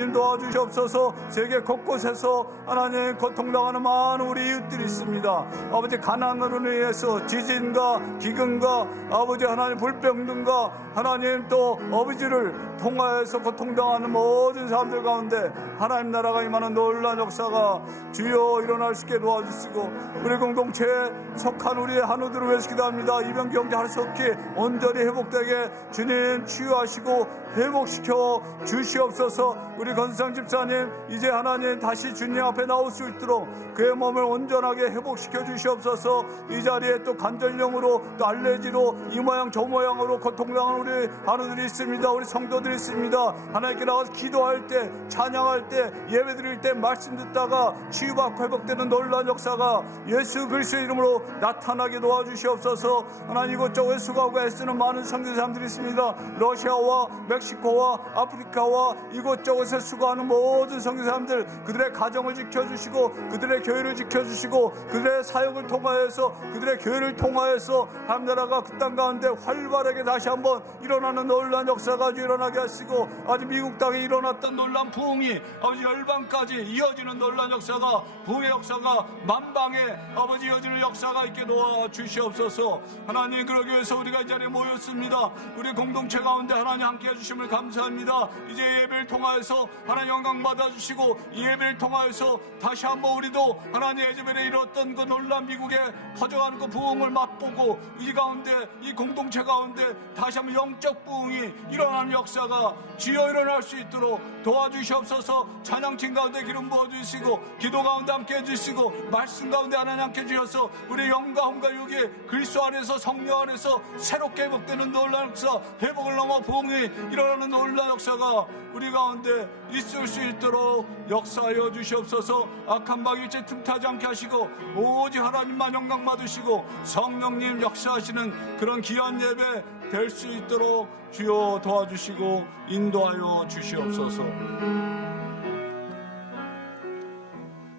주님 도와주시옵소서. 세계 곳곳에서 하나님 고통당하는 많은 우리 이웃들이 있습니다. 아버지, 가난으로 인해서 지진과 기근과 아버지 하나님 불평등과 하나님 또 아버지를 통하여서 고통당하는 모든 사람들 가운데 하나님 나라가 임하는 놀라운 역사가 주여 일어날 수 있게 도와주시고, 우리 공동체에 속한 우리의 한우들을 위해서 기도합니다. 이병 경제 하루속히 온전히 회복되게 주님 치유하시고 회복시켜 주시옵소서. 우리 권수상 집사님 이제 하나님 다시 주님 앞에 나올 수 있도록 그의 몸을 온전하게 회복시켜 주시옵소서. 이 자리에 또 관절염으로 또 알레르기로 이 모양 저 모양으로 고통당하는 우리 한우들이 있습니다. 우리 성도들이 있습니다. 하나님께 나와서 기도할 때, 찬양할 때, 예배 드릴 때 말씀 듣다가 치유받고 회복되는 놀라운 역사가 예수 그리스도의 이름으로 나타나게 도와주시옵소서. 하나님, 이곳저곳에 수고하고 애쓰는 많은 성도 사람들이 있습니다. 러시아와 멕시코와 아프리카와 이곳저곳에 수고하는 모든 성도 사람들, 그들의 가정을 지켜주시고 그들의 교회를 지켜주시고 그들의 사역을 통하여서 그들의 교회를 통하여서 하나님 나라가 그 땅 가운데 활발하게 다시 한번 일어나는 놀라운 역사가 일어나게 하시고, 아주 미국 땅에 일어났던 놀라운 부흥이 아버지 열방까지 이어지는 놀라운 역사가, 부흥의 역사가 만방에 아버지 이어지는 역사가 있게 도와주시옵소서. 하나님, 그러기 위해서 우리가 이 자리에 모였습니다. 우리 공동체 가운데 하나님 함께해 주심을 감사합니다. 이제 예배를 통하여서 하나님 영광 받아주시고, 이 예배를 통하여서 다시 한번 우리도 하나님 예배를 이뤘던 그 놀라운 미국에 퍼져가는 그 부흥을 맛보고, 이 가운데 이 공동체 가운데 다시 한번 영적 부흥이 일어나는 역사가 주여 일어날 수 있도록 도와주시옵소서. 찬양팀 가운데 기름 부어주시고, 기도 가운데 함께 해주시고, 말씀 가운데 하나님 함께 해주셔서 우리 영과 혼과 육이 그리스도 안에서 성령 안에서 새롭게 회복되는 놀라운 역사, 회복을 넘어 부흥이 일어나는 놀라운 역사가 우리 가운데 있을 수 있도록 역사하여 주시옵소서. 악한 마귀일체 틈타지 않게 하시고 오직 하나님만 영광 받으시고 성령님 역사하시는 그런 귀한 예배 될 수 있도록 주여 도와주시고 인도하여 주시옵소서.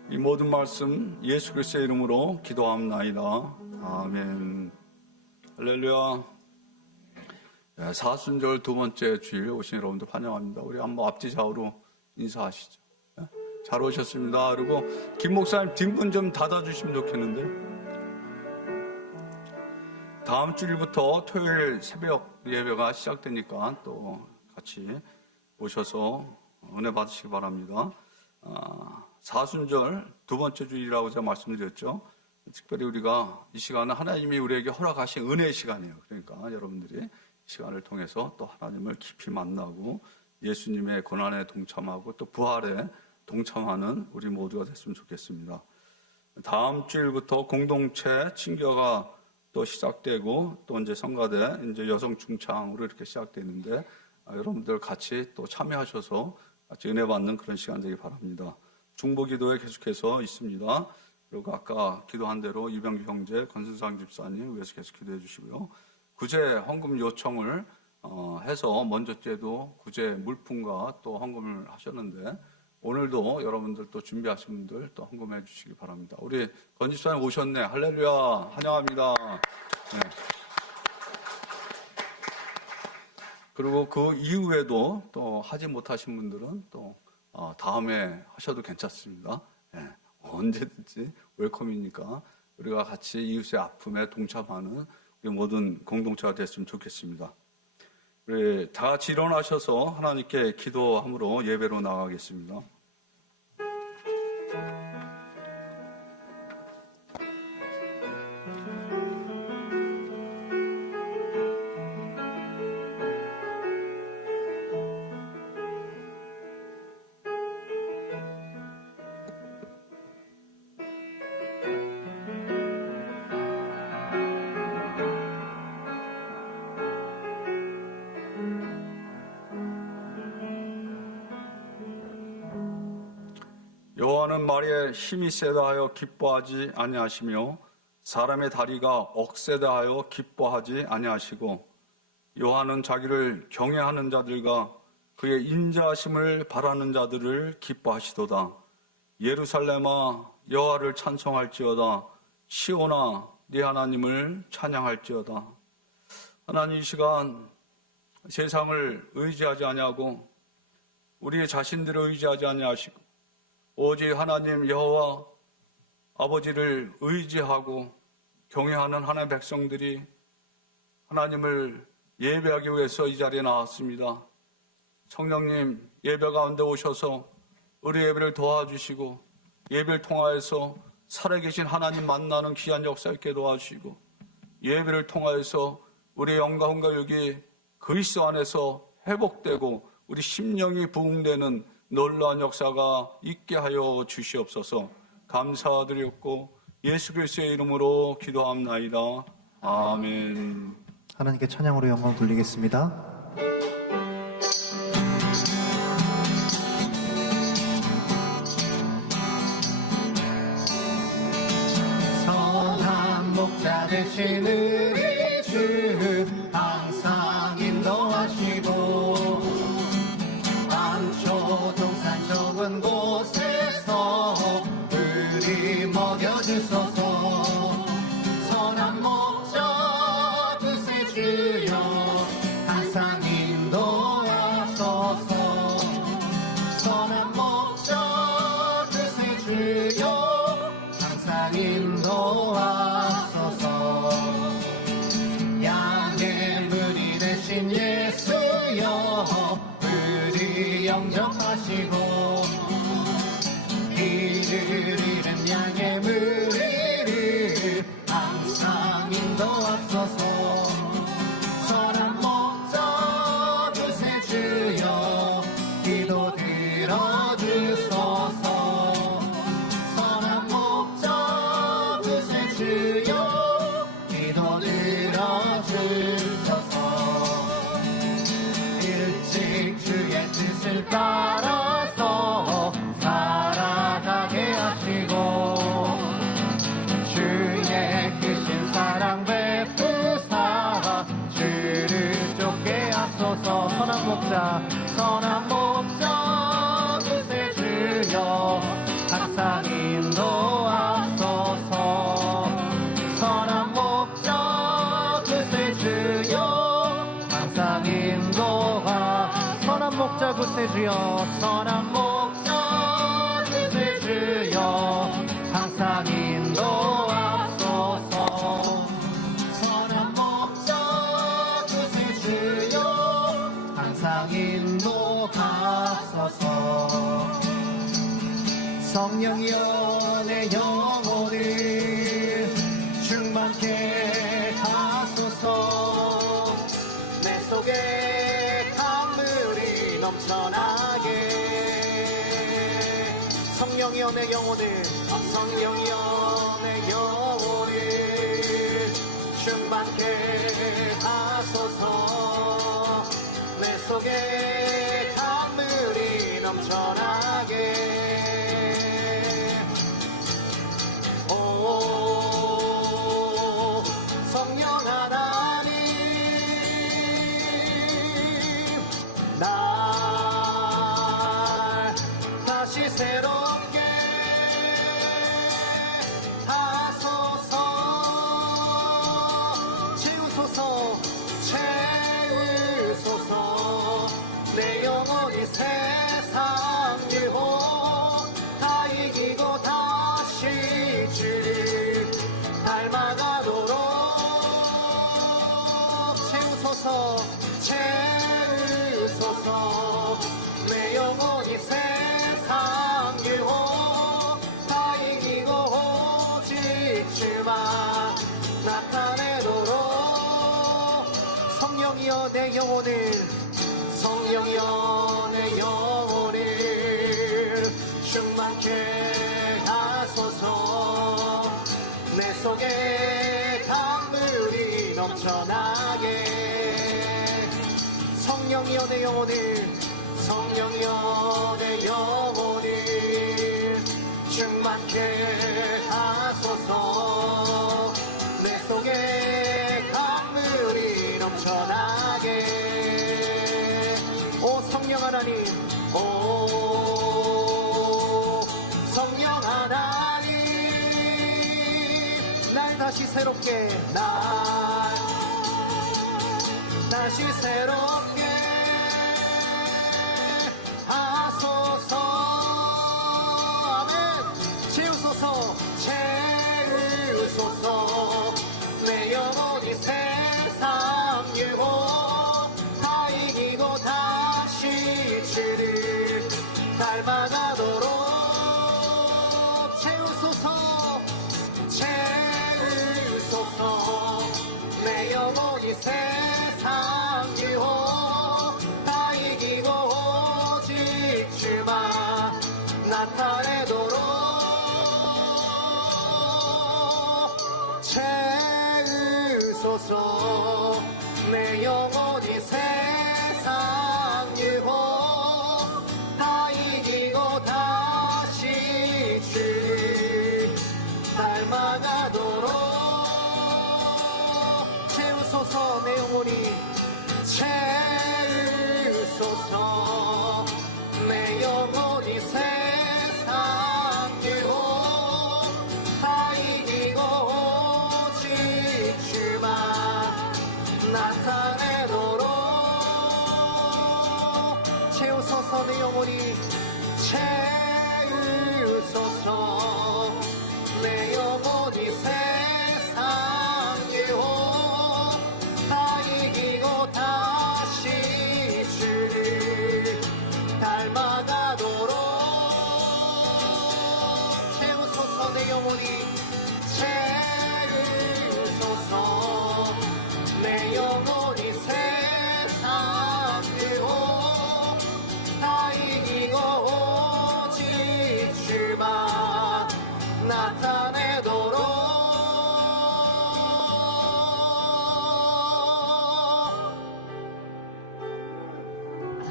이 모든 말씀 예수 그리스도의 이름으로 기도합나이다. 아멘. 할렐루야. 사순절 두 번째 주일 오신 여러분들 환영합니다. 우리 한번 앞뒤 좌우로 인사하시죠. 잘 오셨습니다. 그리고 김 목사님 뒷문 좀 닫아주시면 좋겠는데. 다음 주일부터 토요일 새벽 예배가 시작되니까 또 같이 오셔서 은혜 받으시기 바랍니다. 사순절 두 번째 주일이라고 제가 말씀드렸죠. 특별히 우리가 이 시간은 하나님이 우리에게 허락하신 은혜의 시간이에요. 그러니까 여러분들이 이 시간을 통해서 또 하나님을 깊이 만나고 예수님의 고난에 동참하고 또 부활에 동참하는 우리 모두가 됐으면 좋겠습니다. 다음 주일부터 공동체 친교가 또 시작되고 또 이제 성가대 이제 여성 중창으로 이렇게 시작되는데 여러분들 같이 또 참여하셔서 같이 은혜 받는 그런 시간 되기 바랍니다. 중보기도에 계속해서 있습니다. 그리고 아까 기도한 대로 이병규 형제, 권순상 집사님 위해서 계속 기도해 주시고요. 구제 헌금 요청을 해서 먼저 때도 구제 물품과 또 헌금을 하셨는데 오늘도 여러분들 또 준비하신 분들 또 헌금해 주시기 바랍니다. 우리 권 집사님 오셨네. 할렐루야. 환영합니다. 네. 그리고 그 이후에도 또 하지 못하신 분들은 또 다음에 하셔도 괜찮습니다. 네. 언제든지 웰컴이니까 우리가 같이 이웃의 아픔에 동참하는 우리 모든 공동체가 됐으면 좋겠습니다. 우리 다 같이 일어나셔서 하나님께 기도함으로 예배로 나가겠습니다. 여호와는 말에 힘이 세다 하여 기뻐하지 아니하시며 사람의 다리가 억세다 하여 기뻐하지 아니하시고 여호와는 자기를 경외하는 자들과 그의 인자하심을 바라는 자들을 기뻐하시도다. 예루살렘아 여호와를 찬송할지어다. 시온아 네 하나님을 찬양할지어다. 하나님, 이 시간 세상을 의지하지 아니하고 우리 자신들을 의지하지 아니하시고 오직 하나님 여호와 아버지를 의지하고 경외하는 하나님의 백성들이 하나님을 예배하기 위해서 이 자리에 나왔습니다. 성령님 예배 가운데 오셔서 우리 예배를 도와주시고 예배를 통하여서 살아계신 하나님 만나는 귀한 역사 있게 도와주시고 예배를 통하여서 우리의 영광과 여기 그리스도 안에서 회복되고 우리 심령이 부흥되는 놀라운 역사가 있게 하여 주시옵소서. 감사드렸고 예수 그리스도의 이름으로 기도합나이다. 아멘. 하나님께 찬양으로 영광 돌리겠습니다. 선한 목자 되신 우리 주 항상 인도하시고 안초 동산 좁은 곳에서 우리 먹여주소서. 선한 목자 그새 주여 항상 인도하소서. 선한 목자 그새 주여 항상 인도하소서. 양의 물이 되신 예수여 우리 영접하시고 길을 잃은 양의 무리를 항상 인도하소서. 선한 목자 그새 주여 기도 들어주소서. 선한 목자 그새 주여 기도 들어주소서. 일찍 주의 뜻을 따라서 살아가게 하시고 주의 크신 사랑 베푸사 주를 쫓게 하소서. 선한 목자 그새 주여 항상 인도하소서. 선한 목자 그새 주여 항상 선한 목자 그새 주여 선한 목자 그새 주여 항상 인도하소서. 선한 목자 그새 주여 항상 인도하소서. 성령이여 내 영혼을 충만케 하소서. 내 속에 강물이 넘쳐나게. 성령이여 내 영혼을 성령이여 내 영혼을 충만케 하소서. 내 속에 강물이 넘쳐나게. 오 성령 하나님 날 다시 새롭게 하소서. 채우소서 채우소서. 내 영혼이 세상 유혹 다 이기고 다시 주를 닮아가도록 채우소서 채우소서. 내 영혼이 세상 유혹 다 이기고 오직 주만 나타내도록. 성령이여 내 영혼을 성령이여 내 영혼을 충만케 하소서. 내 속에 강물이 넘쳐나게. 성령이여 내 영혼을 성령이여 내 영혼을 충만케 하소서. 내 속에 강물이 넘쳐나게. 오 성령 하나님 오 성령 하나님 날 다시 새롭게 날 다시 새롭게 닮아가도록 채우소서 채우소서 내 영혼이 세상 유혹 다 이기고 오직 주만 나타내도록 채우소서 내 영혼이 세상 유혹 다 이기고 다시 주 닮아가도록 채우소서 내 영혼이 채우소서 내 영혼이 세상 유혹 다 이기고 오직 주만 나타내도록 채우소서 내 영혼이 채우소서 내 영혼이 세상 유혹 다 이기고 다시 주를 닮아가도록 채우소서 내 영혼이 채우소서 내 영혼이 세상 유혹 다 이기고 오직 주만 나타내도록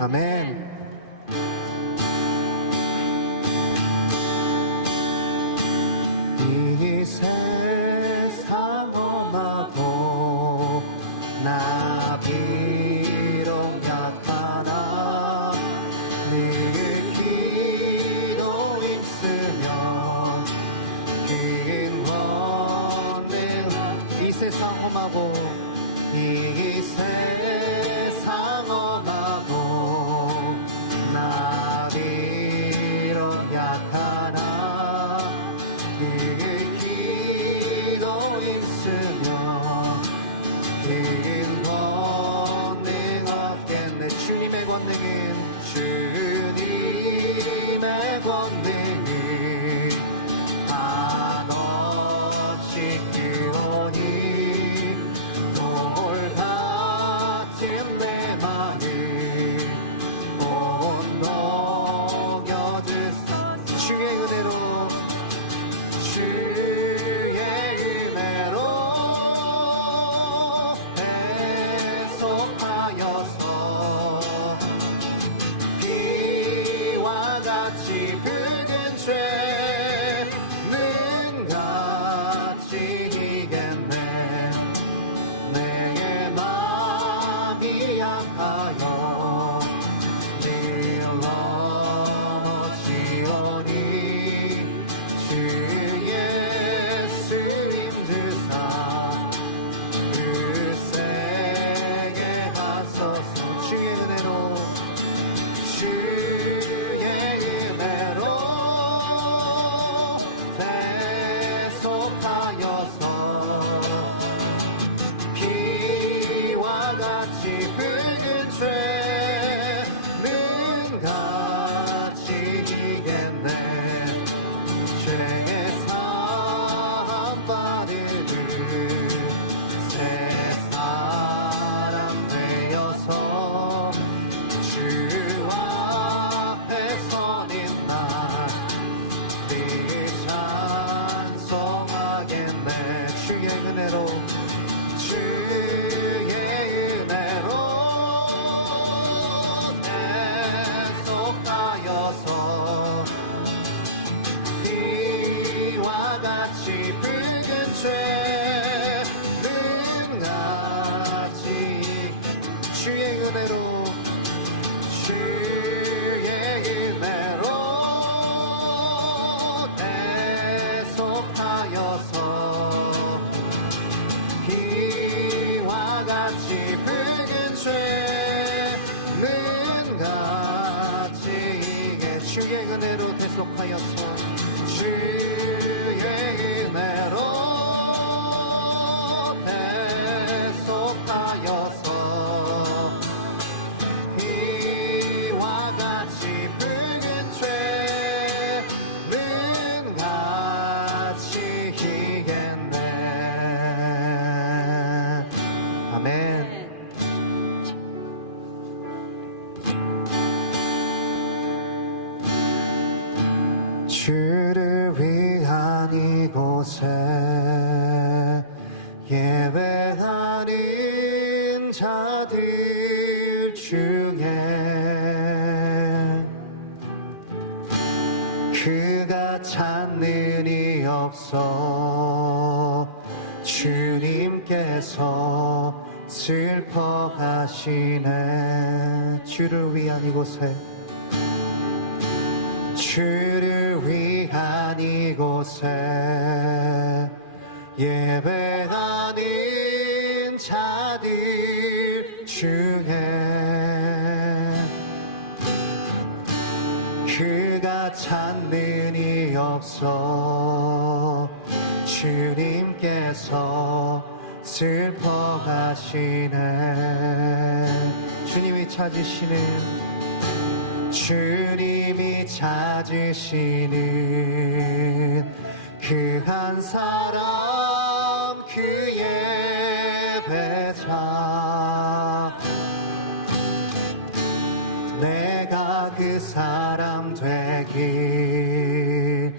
아멘. 이 세상 험하고 나 비록 약하나 늘 기도 있으면 긴 원을 이 세상 험하고 이 세상 험하고 나 비록 약하나 그 기도 있으면 긴 권능 없겠네. 주님의 권능은 주님의 권능은 한없이 크오니 돌 같은 내 마음 온 녹여주사 주의 은혜로 주의 은혜로 배속하여서 비와 같이 붉은 죄는 같이 이겠네. 내 마음이 약하여 늘 넘어지오니 주 예수 힘주사 그 세계 가소서 주의 은혜로 주의 은혜로 대속하여서 비와 같이 붉은 죄는 같이 이겠네. 죄의 사함받으듯 새 사람 되어서 주 앞에 서는 날 늘 찬송하겠네. 주의 은혜로 주의 은혜로 대속하여서 비와 같이 붉은 죄는 같이 주의 은혜로 주의 은혜로 대속하여서 비와 같이 붉은 죄는 같이 이게 주의 은혜로 대속하여서 주의 은혜로 대속하여서 비와 같이 붉은 죄 주를 위한 이곳에 예배하는 자들 중에 그가 찾는 이 없어 주님께서 슬퍼하시네. 주를 위한 이곳에 주를 위한 이곳에 예배하는 자들 중에 그가 찾는 이 없어 주님께서 슬퍼하시네. 주님이 찾으시는 그 한 사람 그 예배자 내가 그 사람 되길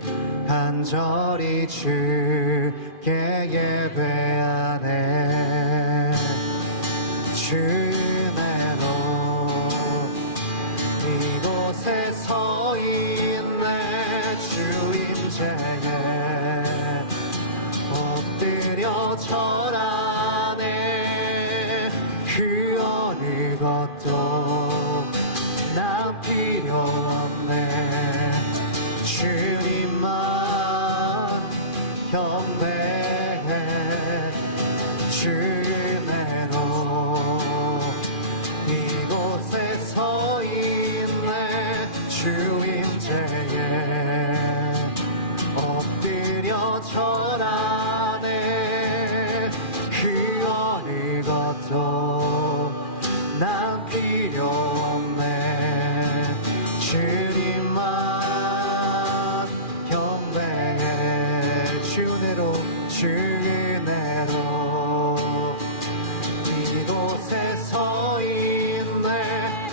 간절히 주께 예배하네. 주내로 이곳에 서 있네. 주임제에 엎드려 절하네. 그 어느 것도 난 필요 없네. 주님만 경배해. 주내로 이곳에 서 있네. 주임제에 엎드려 절하네. 그 어느 것도 난 필요 없네. 주님만 경배해. 주내로 이곳에 서 있네.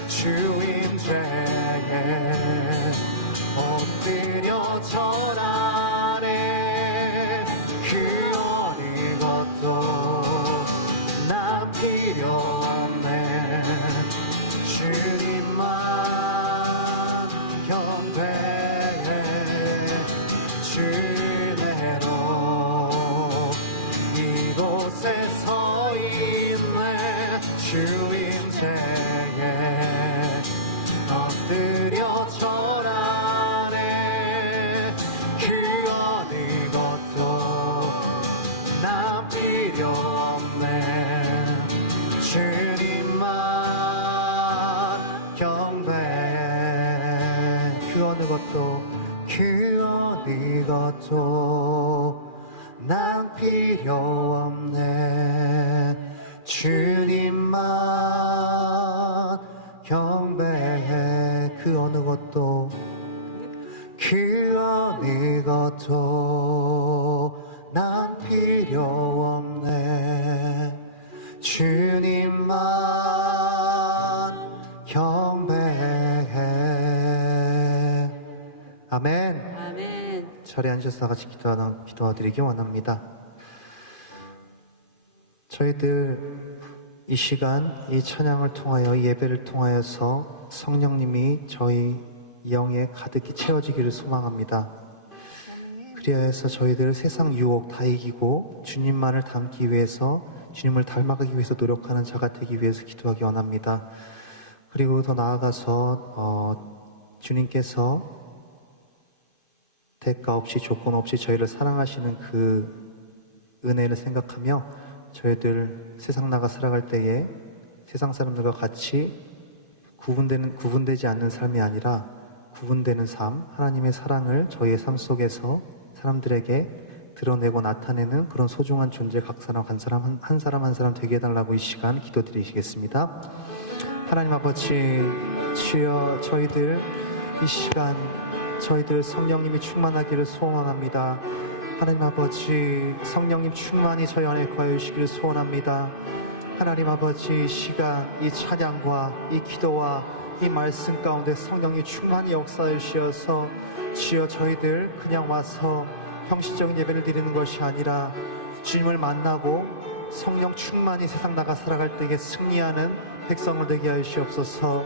주임제에 엎드려 절하네. 그 어느 것도 난 필요 없네. 주님만 경배해. 주내로 이곳에 서 있네. 주임제에 엎드려 절하네. 그 어느 것도 난 필요 없네. 주님만 경배해. 그 어느 것도 난 필요 없네. 주님만 경배해. 그 어느 것도 난 필요 없네. 주님만 경배해. 아멘. 아멘. 자리에 앉아서 다 같이 기도드리기 원합니다. 저희들 이 시간 이 찬양을 통하여 이 예배를 통하여서 성령님이 저희 영에 가득히 채워지기를 소망합니다. 그리하여서 저희들 세상 유혹 다 이기고 주님만을 닮기 위해서, 주님을 닮아가기 위해서 노력하는 자가 되기 위해서 기도하기 원합니다. 그리고 더 나아가서 주님께서 대가 없이 조건 없이 저희를 사랑하시는 그 은혜를 생각하며 저희들 세상 나가 살아갈 때에 세상 사람들과 같이 구분되지 않는 삶이 아니라 구분되는 삶, 하나님의 사랑을 저희의 삶 속에서 사람들에게 드러내고 나타내는 그런 소중한 존재, 각 사람 한 사람 한 사람 되게 해달라고 이 시간 기도드리시겠습니다. 하나님 아버지, 주여, 저희들 이 시간 저희들 성령님이 충만하기를 소원합니다. 하나님 아버지, 성령님 충만히 저희 안에 거하여 주시기를 소원합니다. 하나님 아버지, 이 시간 이 찬양과 이 기도와 이 말씀 가운데 성령이 충만히 역사해 주셔서 주여, 저희들 그냥 와서 형식적인 예배를 드리는 것이 아니라 주님을 만나고 성령 충만히 세상 나가 살아갈 때에 승리하는 백성을 되게 하여 주시옵소서.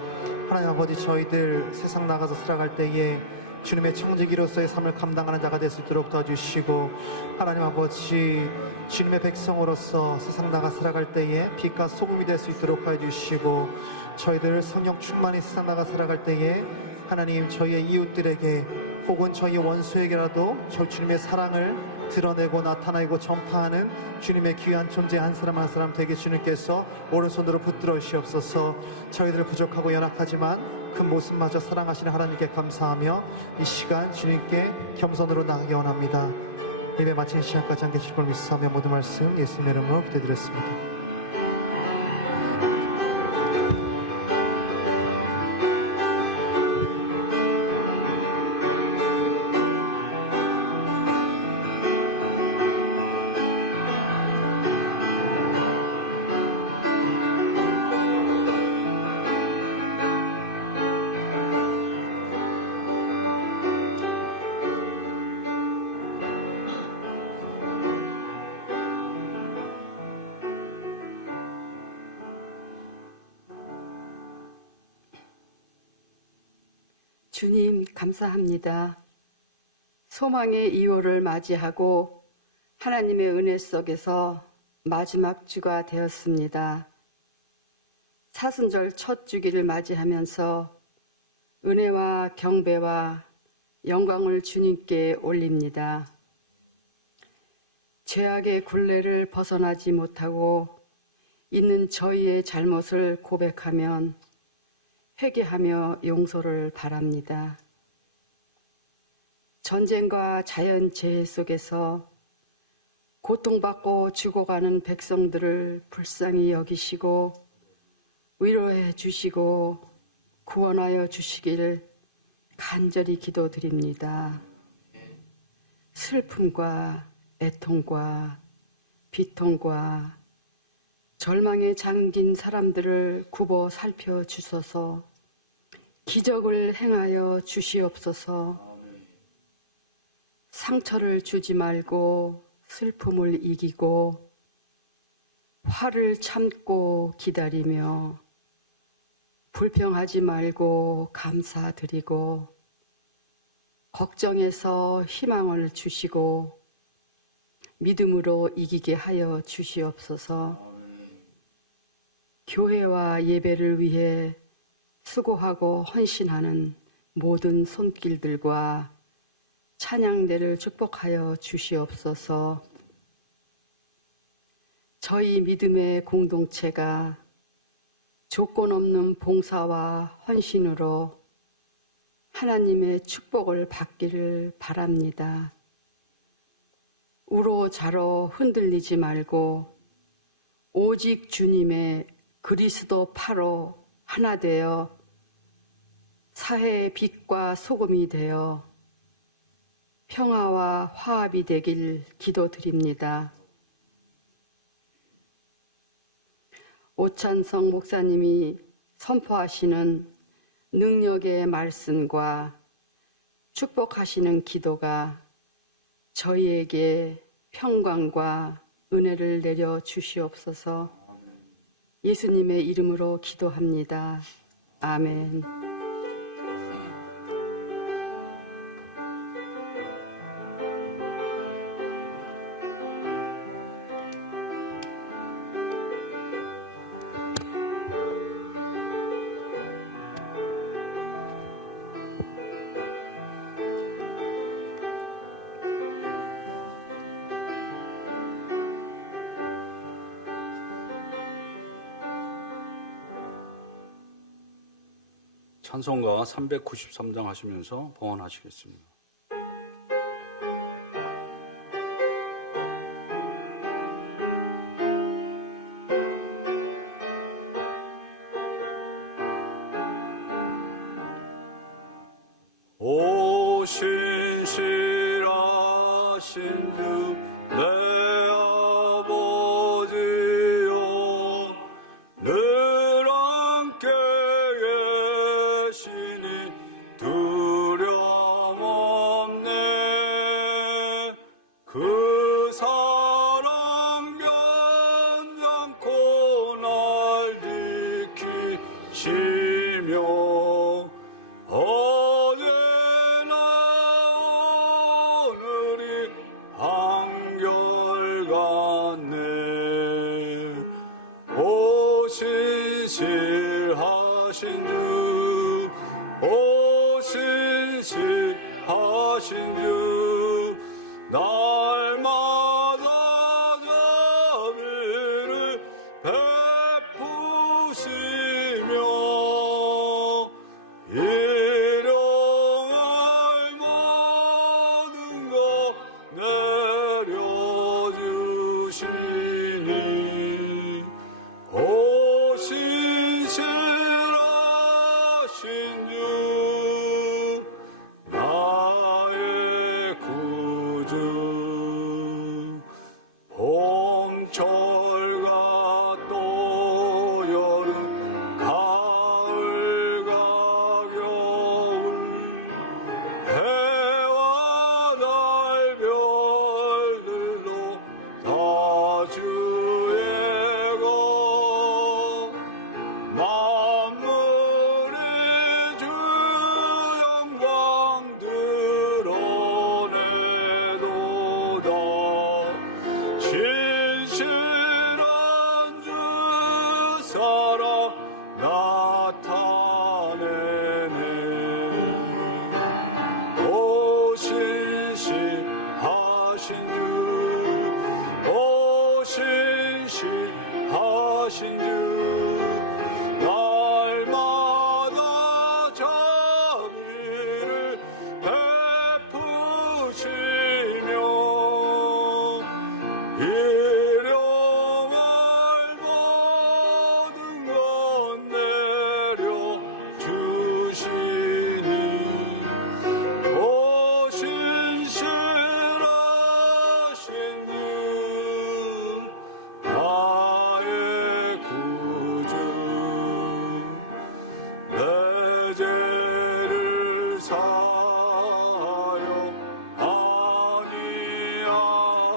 하나님 아버지, 저희들 세상 나가서 살아갈 때에 주님의 청지기로서의 삶을 감당하는 자가 될 수 있도록 도와주시고, 하나님 아버지, 주님의 백성으로서 세상 나가 살아갈 때에 빛과 소금이 될 수 있도록 하여 주시고, 저희들 성령 충만히 세상 나가 살아갈 때에 하나님, 저희의 이웃들에게 혹은 저희의 원수에게라도 저 주님의 사랑을 드러내고 나타내고 전파하는 주님의 귀한 존재 한 사람 한 사람 되게 주님께서 오른손으로 붙들어 주시옵소서. 저희들 부족하고 연약하지만 그 모습마저 사랑하시는 하나님께 감사하며 이 시간 주님께 겸손으로 나가기 원합니다. 예배 마치는 시간까지 함께 주실 걸 믿사오며 모든 말씀 예수님의 이름으로 기도드렸습니다. 주님 감사합니다. 소망의 2월을 맞이하고 하나님의 은혜 속에서 마지막 주가 되었습니다. 사순절 첫 주기를 맞이하면서 은혜와 경배와 영광을 주님께 올립니다. 죄악의 굴레를 벗어나지 못하고 있는 저희의 잘못을 고백하면 회개하며 용서를 바랍니다. 전쟁과 자연재해 속에서 고통받고 죽어가는 백성들을 불쌍히 여기시고 위로해 주시고 구원하여 주시길 간절히 기도드립니다. 슬픔과 애통과 비통과 절망에 잠긴 사람들을 굽어 살펴주소서. 기적을 행하여 주시옵소서. 상처를 주지 말고 슬픔을 이기고 화를 참고 기다리며 불평하지 말고 감사드리고 걱정에서 희망을 주시고 믿음으로 이기게 하여 주시옵소서. 교회와 예배를 위해 수고하고 헌신하는 모든 손길들과 찬양대를 축복하여 주시옵소서. 저희 믿음의 공동체가 조건 없는 봉사와 헌신으로 하나님의 축복을 받기를 바랍니다. 우로자로 흔들리지 말고 오직 주님의 그리스도 파로 하나 되어 사회의 빛과 소금이 되어 평화와 화합이 되길 기도드립니다. 오찬성 목사님이 선포하시는 능력의 말씀과 축복하시는 기도가 저희에게 평강과 은혜를 내려 주시옵소서. 예수님의 이름으로 기도합니다. 아멘. 찬송가 393장 하시면서 봉헌하시겠습니다. 오 신실하신 주 내 아버지여 늘 함께 두려워 주 날마다 자비를 베푸시며 일용할 모든 것 내려주시니 신실하신 주 나의 구주 봄철과 또 여름 가을과 겨울 해와 달 별들로 다 주의 것 만물의 주 영광 드러내도다 신실한 주 사랑 나타내네 오 신실하신 주 오 신실하신 주 날마다 자비를 베푸시며 일용할 모든 것 내려주시니 오 신실하신 주 나의 구주 내 죄를 사하여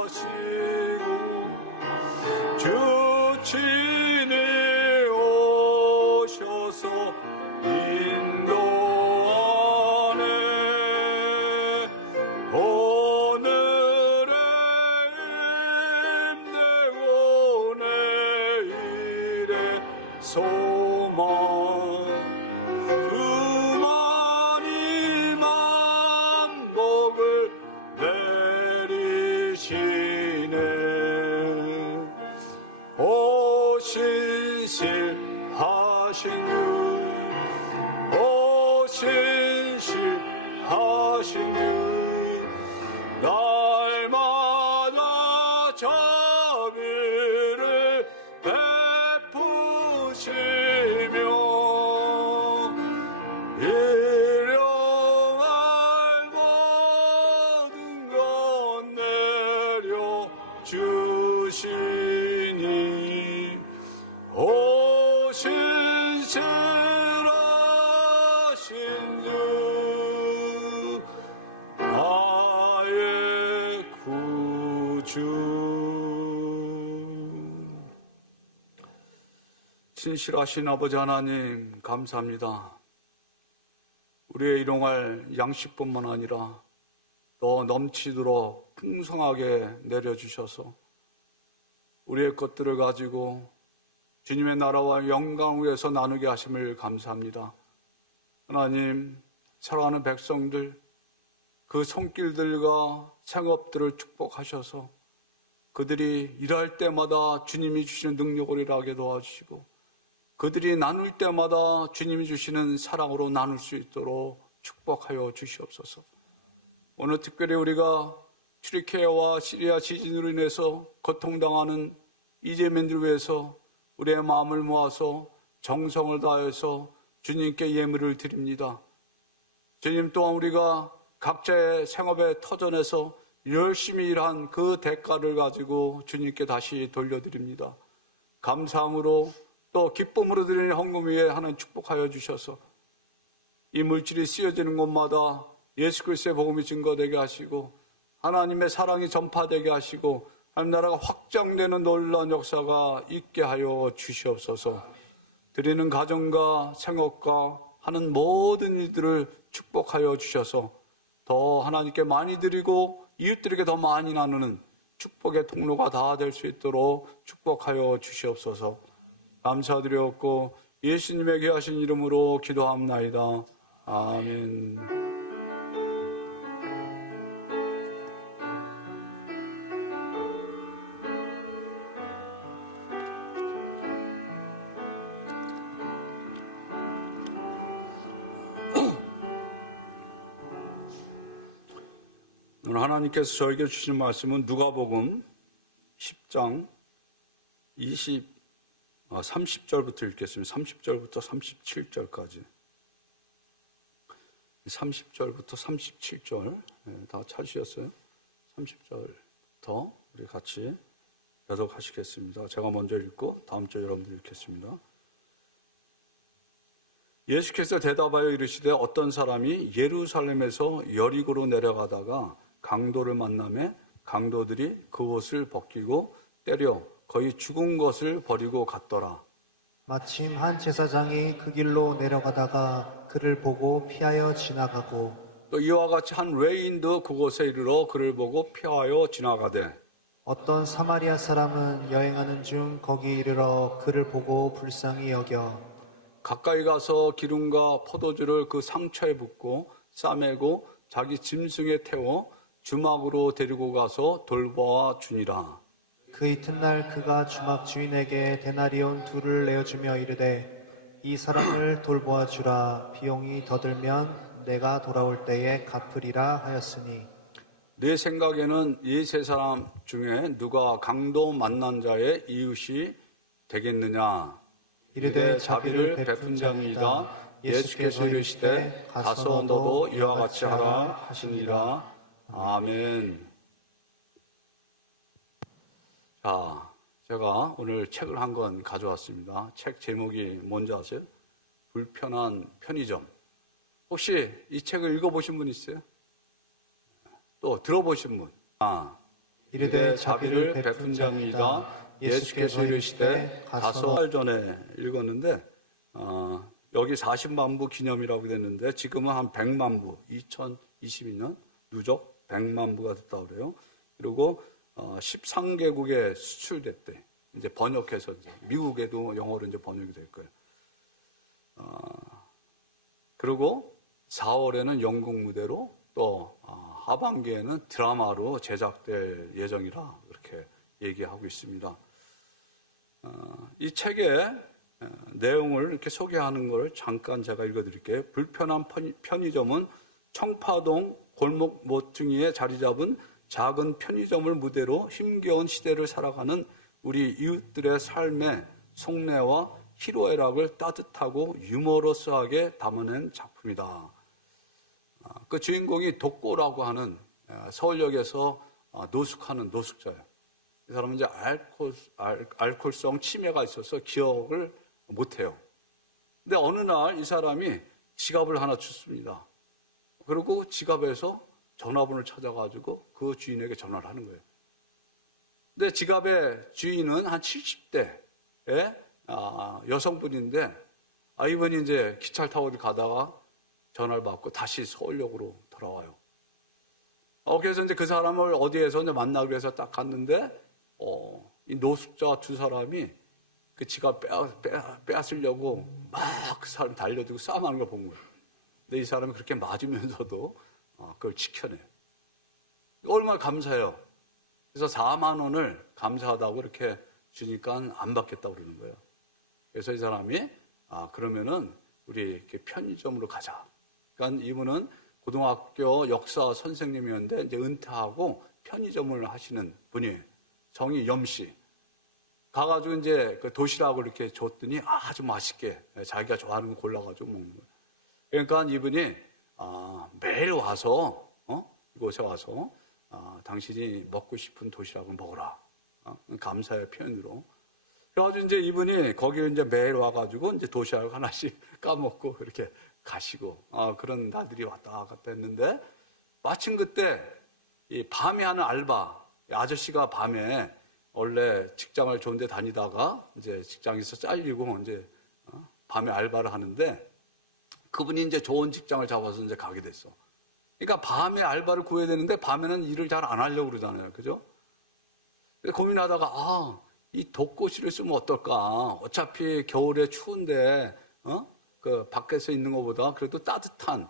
아니하시고 주 친히 오셔서 인도하네 오늘의 힘내고 내일의 소망 그만이 만복을 내리시네 오 신실하신 주 오 신실하신 주 날마다 자비를 베푸시며 일용할 모든 것 내려주시니 오 신실하신 주 나의 구주 신실하신 아버지 하나님 감사합니다. 우리의 일용할 양식뿐만 아니라 더 넘치도록 풍성하게 내려주셔서 우리의 것들을 가지고 주님의 나라와 영광을 위해서 나누게 하심을 감사합니다. 하나님, 사랑하는 백성들, 그 손길들과 생업들을 축복하셔서 그들이 일할 때마다 주님이 주시는 능력을 일하게 도와주시고 그들이 나눌 때마다 주님이 주시는 사랑으로 나눌 수 있도록 축복하여 주시옵소서. 오늘 특별히 우리가 튀르키예와 시리아 지진으로 인해서 고통당하는 이재민들을 위해서 우리의 마음을 모아서 정성을 다해서 주님께 예물을 드립니다. 주님 또한 우리가 각자의 생업의 터전에서 열심히 일한 그 대가를 가지고 주님께 다시 돌려드립니다. 감사함으로 또 기쁨으로 드리는 헌금 위에 하나님 축복하여 주셔서 이 물질이 쓰여지는 곳마다 예수 그리스도의 복음이 증거되게 하시고 하나님의 사랑이 전파되게 하시고 하나님 나라가 확장되는 놀라운 역사가 있게 하여 주시옵소서. 드리는 가정과 생업과 하는 모든 일들을 축복하여 주셔서 더 하나님께 많이 드리고 이웃들에게 더 많이 나누는 축복의 통로가 다 될 수 있도록 축복하여 주시옵소서. 감사드렸고 예수님의 귀하신 이름으로 기도합나이다. 아멘. 오늘 하나님께서 저에게 주신 말씀은 누가복음 10장 30절부터 읽겠습니다. 30절부터 37절까지. 30절부터 37절 다 찾으셨어요? 30절부터 우리 같이 교독하시겠습니다. 제가 먼저 읽고 다음 절 여러분들 읽겠습니다. 예수께서 대답하여 이르시되 어떤 사람이 예루살렘에서 여리고로 내려가다가 강도를 만나매 강도들이 그 옷을 벗기고 때려 거의 죽은 것을 버리고 갔더라. 마침 한 제사장이 그 길로 내려가다가 그를 보고 피하여 지나가고 또 이와 같이 한 외인도 그곳에 이르러 그를 보고 피하여 지나가되 어떤 사마리아 사람은 여행하는 중 거기 이르러 그를 보고 불쌍히 여겨 가까이 가서 기름과 포도주를 그 상처에 붓고 싸매고 자기 짐승에 태워 주막으로 데리고 가서 돌보아 주니라. 그 이튿날 그가 주막 주인에게 데나리온 2를 내어주며 이르되 이 사람을 돌보아 주라. 비용이 더 들면 내가 돌아올 때에 갚으리라 하였으니 내 생각에는 이 세 사람 중에 누가 강도 만난 자의 이웃이 되겠느냐? 이르되 자비를 베푼 자니이다. 예수께서 이르시되 가서 너도 이와 같이 하라 하시니라. 아멘. 자, 제가 오늘 책을 한 권 가져왔습니다. 책 제목이 뭔지 아세요? 불편한 편의점. 혹시 이 책을 읽어보신 분 있어요? 또 들어보신 분? 이르되 자비를 베푼 자니이다. 예수께서 이르시되 가서 한 달 전에 읽었는데 여기 40만 부 기념이라고 됐는데 지금은 한 100만 부 2022년 누적 100만 부가 됐다고 그래요. 그리고 13개국에 수출됐대. 이제 번역해서 이제 미국에도 영어로 이제 번역이 될 거예요. 그리고 4월에는 영국 무대로 또 하반기에는 드라마로 제작될 예정이라 그렇게 얘기하고 있습니다. 이 책의 내용을 이렇게 소개하는 걸 잠깐 제가 읽어드릴게요. 불편한 편의점은 청파동 골목 모퉁이에 자리 잡은 작은 편의점을 무대로 힘겨운 시대를 살아가는 우리 이웃들의 삶의 속내와 희로애락을 따뜻하고 유머러스하게 담아낸 작품이다. 그 주인공이 독고라고 하는 서울역에서 노숙하는 노숙자예요. 이 사람은 이제 알코올성 치매가 있어서 기억을 못해요. 근데 어느 날 이 사람이 지갑을 하나 줍습니다. 그리고 지갑에서 전화번호를 찾아가지고 그 주인에게 전화를 하는 거예요. 근데 지갑의 주인은 한 70대의 여성분인데 이분이 이제 기차를 타고 가다가 전화를 받고 다시 서울역으로 돌아와요. 그래서 이제 그 사람을 어디에서 이제 만나기 위해서 딱 갔는데 이 노숙자 2사람이 그 지갑 빼앗으려고 막 그 사람 달려들고 싸움하는 걸 본 거예요. 근데 이 사람이 그렇게 맞으면서도 그걸 지켜내요. 얼마나 감사해요. 그래서 4만 원을 감사하다고 이렇게 주니까 안 받겠다고 그러는 거예요. 그래서 이 사람이 그러면은 우리 이렇게 편의점으로 가자. 그러니까 이분은 고등학교 역사 선생님이었는데 이제 은퇴하고 편의점을 하시는 분이에요. 정의 염씨. 가가지고 이제 그 도시락을 이렇게 줬더니 아주 맛있게 자기가 좋아하는 거 골라가지고 먹는 거예요. 그러니까 이분이 매일 와서 이곳에 와서 당신이 먹고 싶은 도시락을 먹어라. 감사의 표현으로. 그래가지고 이제 이분이 거기 이제 매일 와가지고 이제 도시락을 하나씩 까먹고 이렇게 가시고 그런 날들이 왔다 갔다 했는데 마침 그때 이 밤에 하는 알바 아저씨가 밤에 원래 직장을 좋은 데 다니다가 이제 직장에서 잘리고 이제 밤에 알바를 하는데 그분이 이제 좋은 직장을 잡아서 이제 가게 됐어. 그러니까 밤에 알바를 구해야 되는데 밤에는 일을 잘 안 하려고 그러잖아요. 그죠? 고민하다가 이 독고시를 쓰면 어떨까? 어차피 겨울에 추운데 그 밖에서 있는 것보다 그래도 따뜻한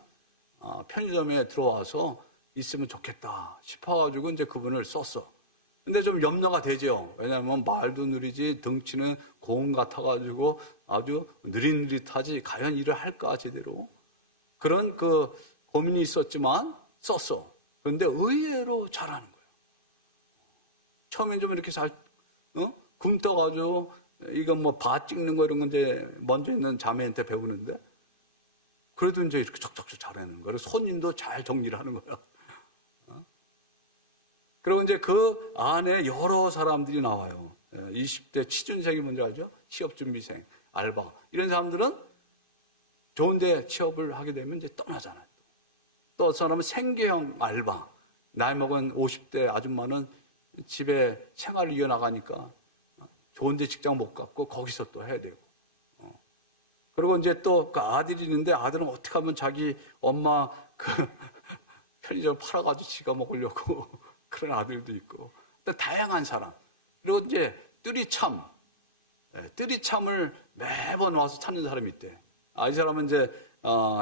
편의점에 들어와서 있으면 좋겠다 싶어가지고 이제 그분을 썼어. 근데 좀 염려가 되죠. 왜냐하면 말도 느리지 덩치는 고운 같아가지고 아주 느릿느릿하지 과연 일을 할까 제대로. 그런 그 고민이 있었지만 썼어. 그런데 의외로 잘하는 거예요. 처음엔 좀 이렇게 굼떠가지고, 이건 뭐 바 찍는 거 이런 건 이제 먼저 있는 자매한테 배우는데, 그래도 이제 이렇게 척척척 잘하는 거예요. 손님도 잘 정리를 하는 거예요. 그리고 이제 그 안에 여러 사람들이 나와요. 20대 취준생이 뭔지 알죠? 취업준비생, 알바. 이런 사람들은 좋은데 취업을 하게 되면 이제 떠나잖아요. 또 어떤 사람은 생계형 알바. 나이 먹은 50대 아줌마는 집에 생활을 이어나가니까 좋은데 직장 못 갖고 거기서 또 해야 되고. 그리고 이제 또 그 아들이 있는데 아들은 어떻게 하면 자기 엄마 그 편의점 팔아가지고 지가 먹으려고 그런 아들도 있고. 또 다양한 사람. 그리고 이제 뜨리참을 매번 와서 찾는 사람이 있대. 이 사람은 이제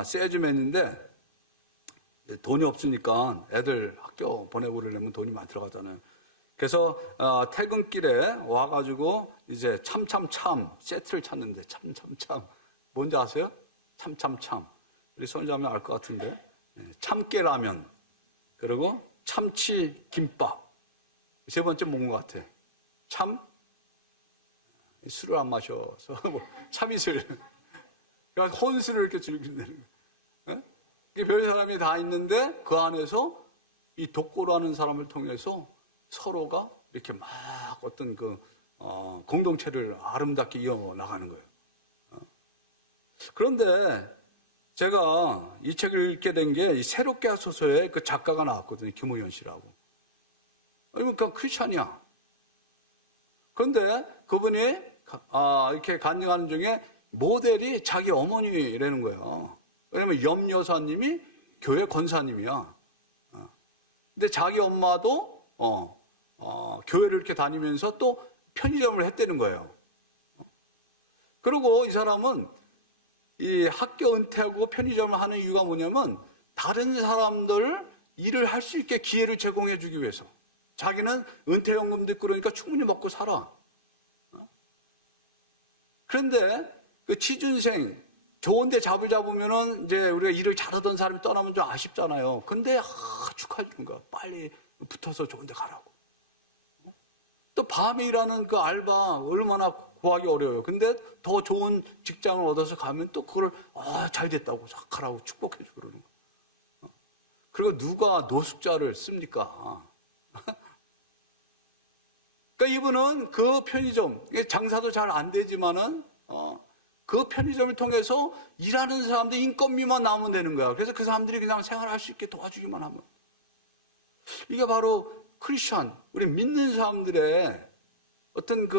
세주맨인데 돈이 없으니까 애들 학교 보내고 그러려면 돈이 많이 들어가잖아요. 그래서 퇴근길에 와가지고 이제 참참참 세트를 찾는데 참참참 뭔지 아세요? 참참참 우리 손자면 알 것 같은데 참깨라면 그리고 참치 김밥 세 번째 먹은 것 같아. 참 술을 안 마셔서 참이슬 그러니까 혼술을 이렇게 즐긴다는 거예요. 이게 별 사람이 다 있는데 그 안에서 이 독고라는 사람을 통해서 서로가 이렇게 막 어떤 그 공동체를 아름답게 이어나가는 거예요. 그런데 제가 이 책을 읽게 된 게 새롭게 하소서에 그 작가가 나왔거든요. 김호연 씨라고. 그러니까 크리스찬이야. 그런데 그분이 이렇게 간증하는 중에 모델이 자기 어머니라는 거예요. 왜냐면 염 여사님이 교회 권사님이야. 근데 자기 엄마도 교회를 이렇게 다니면서 또 편의점을 했다는 거예요. 그리고 이 사람은 이 학교 은퇴하고 편의점을 하는 이유가 뭐냐면 다른 사람들 일을 할 수 있게 기회를 제공해 주기 위해서. 자기는 은퇴연금도 있고 그러니까 충분히 먹고 살아. 그런데 그 취준생 좋은 데 잡을 잡으면은 이제 우리가 일을 잘하던 사람이 떠나면 좀 아쉽잖아요. 근데 축하해 주는 거야. 빨리 붙어서 좋은 데 가라고. 또 밤에 일하는 그 알바 얼마나 구하기 어려워요. 근데 더 좋은 직장을 얻어서 가면 또 그걸 잘 됐다고 가라고 축복해 주고 그러는 거야. 그리고 누가 노숙자를 씁니까? 그러니까 이분은 그 편의점 장사도 잘 안 되지만은 그 편의점을 통해서 일하는 사람들 인건비만 나오면 되는 거야. 그래서 그 사람들이 그냥 생활할 수 있게 도와주기만 하면. 이게 바로 크리스천, 우리 믿는 사람들의 어떤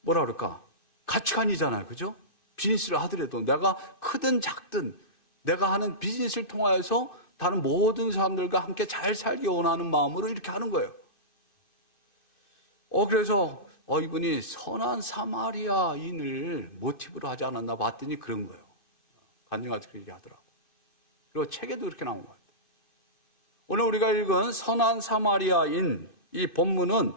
뭐라 그럴까? 가치관이잖아요. 그죠? 비즈니스를 하더라도 내가 크든 작든 내가 하는 비즈니스를 통하여서 다른 모든 사람들과 함께 잘 살기 원하는 마음으로 이렇게 하는 거예요. 그래서 이분이 선한 사마리아인을 모티브로 하지 않았나 봤더니 그런 거예요. 간증하지 그렇게 하더라고. 그리고 책에도 이렇게 나온 것 같아요. 오늘 우리가 읽은 선한 사마리아인 이 본문은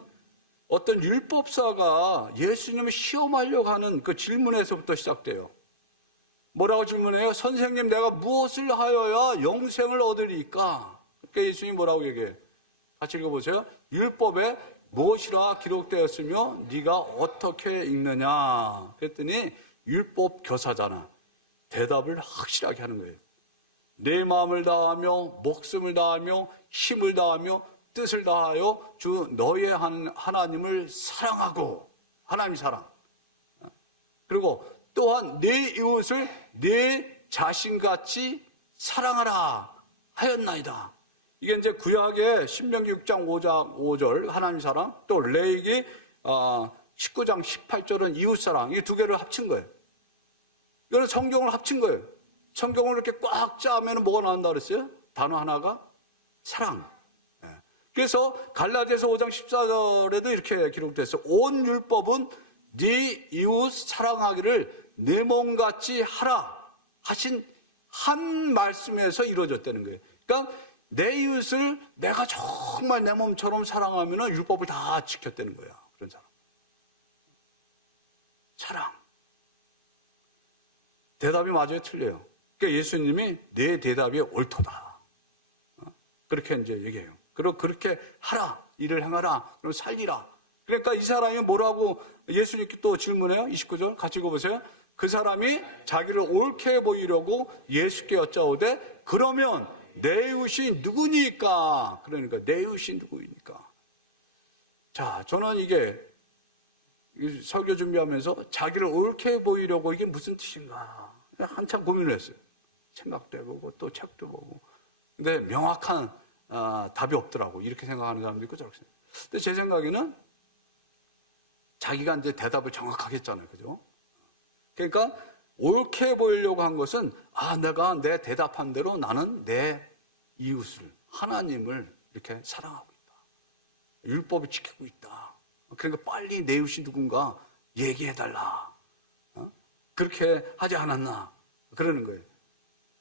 어떤 율법사가 예수님을 시험하려고 하는 그 질문에서부터 시작돼요. 뭐라고 질문해요? 선생님, 내가 무엇을 하여야 영생을 얻으리까? 그러니까 예수님이 뭐라고 얘기해요? 같이 읽어보세요. 율법에 무엇이라 기록되었으며 네가 어떻게 읽느냐? 그랬더니 율법 교사잖아. 대답을 확실하게 하는 거예요. 내 마음을 다하며 목숨을 다하며 힘을 다하며 뜻을 다하여 주 너의 하나님을 사랑하고. 하나님 사랑. 그리고 또한 내 이웃을 내 자신같이 사랑하라 하였나이다. 이게 이제 구약의 신명기 6장 5절 하나님 사랑, 또 레위기 19장 18절은 이웃 사랑, 이 두 개를 합친 거예요. 이거는 성경을 합친 거예요. 성경을 이렇게 꽉 짜면 뭐가 나온다 그랬어요? 단어 하나가 사랑. 그래서 갈라디아서 5장 14절에도 이렇게 기록됐어요. 온 율법은 네 이웃 사랑하기를 내 몸같이 하라 하신 한 말씀에서 이루어졌다는 거예요. 그러니까 내 이웃을 내가 정말 내 몸처럼 사랑하면 율법을 다 지켰다는 거야. 그런 사람. 사랑. 대답이 맞아요? 틀려요? 그러니까 예수님이 내 대답이 옳도다. 그렇게 이제 얘기해요. 그리고 그렇게 하라. 일을 행하라. 그럼 살리라. 그러니까 이 사람이 뭐라고 예수님께 또 질문해요? 29절 같이 읽어보세요. 그 사람이 자기를 옳게 보이려고 예수께 여짜오되 그러면 내 이웃이 누구니까? 그러니까 내 이웃이 누구이니까? 자, 저는 이게 설교 준비하면서 자기를 옳게 보이려고 이게 무슨 뜻인가? 한참 고민을 했어요. 생각도 해보고 또 책도 보고. 근데 명확한 답이 없더라고. 이렇게 생각하는 사람도 있고 저렇게 생각해요. 근데 제 생각에는 자기가 이제 대답을 정확하게 했잖아요. 그죠? 그러니까 옳게 보이려고 한 것은 내가 내 대답한 대로 나는 내 이웃을 하나님을 이렇게 사랑하고 있다. 율법을 지키고 있다. 그러니까 빨리 내 이웃이 누군가 얘기해달라. 그렇게 하지 않았나? 그러는 거예요.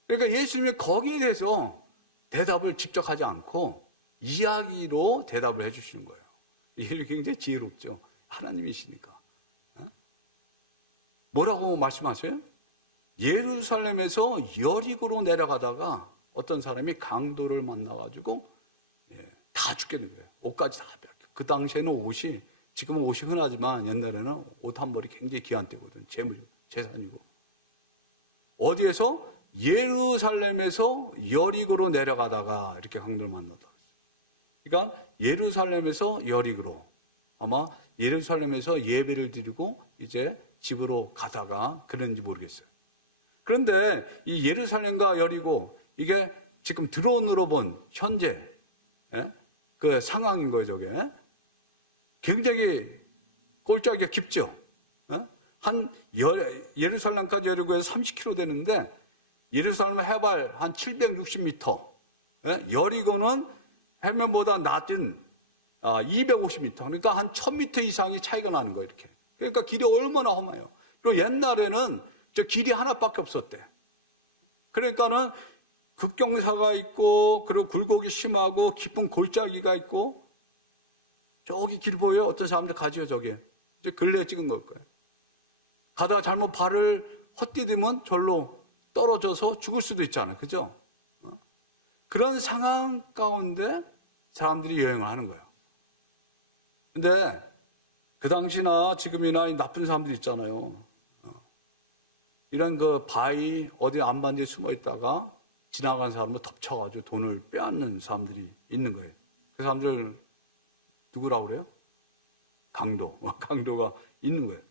그러니까 예수님이 거기에 대해서 대답을 직접 하지 않고 이야기로 대답을 해주시는 거예요. 이게 굉장히 지혜롭죠. 하나님이시니까. 뭐라고 말씀하세요? 예루살렘에서 여리고로 내려가다가 어떤 사람이 강도를 만나가지고 다 죽겠는 거예요. 옷까지 다 뺏겨. 그 당시에는 옷이, 지금은 옷이 흔하지만 옛날에는 옷 한 벌이 굉장히 귀한 때거든. 재산이고. 어디에서? 예루살렘에서 여리고로 내려가다가 이렇게 강도를 만나다. 그러니까 예루살렘에서 여리고로, 아마 예루살렘에서 예배를 드리고 이제 집으로 가다가 그랬는지 모르겠어요. 그런데 이 예루살렘과 여리고, 이게 지금 드론으로 본 현재 그 상황인 거예요. 저게 굉장히 골짜기가 깊죠. 예루살렘까지 여리고에서 30km 되는데 예루살렘 해발 한 760m, 여리고는 해면보다 낮은 250m, 그러니까 한 1000m 이상이 차이가 나는 거예요. 이렇게. 그러니까 길이 얼마나 험해요. 그리고 옛날에는 저 길이 하나밖에 없었대. 그러니까는 급경사가 있고, 그리고 굴곡이 심하고 깊은 골짜기가 있고, 저기 길 보여요? 어떤 사람들 가지요, 저게. 이제 근래에 찍은 걸 거예요. 가다가 잘못 발을 헛디디면 절로 떨어져서 죽을 수도 있잖아요. 그죠? 그런 상황 가운데 사람들이 여행을 하는 거예요. 근데 그 당시나 지금이나 이 나쁜 사람들 있잖아요. 이런 그 바위 어디 안반지에 숨어 있다가 지나가는 사람을 덮쳐가지고 돈을 빼앗는 사람들이 있는 거예요. 그 사람들 누구라고 그래요? 강도가 있는 거예요.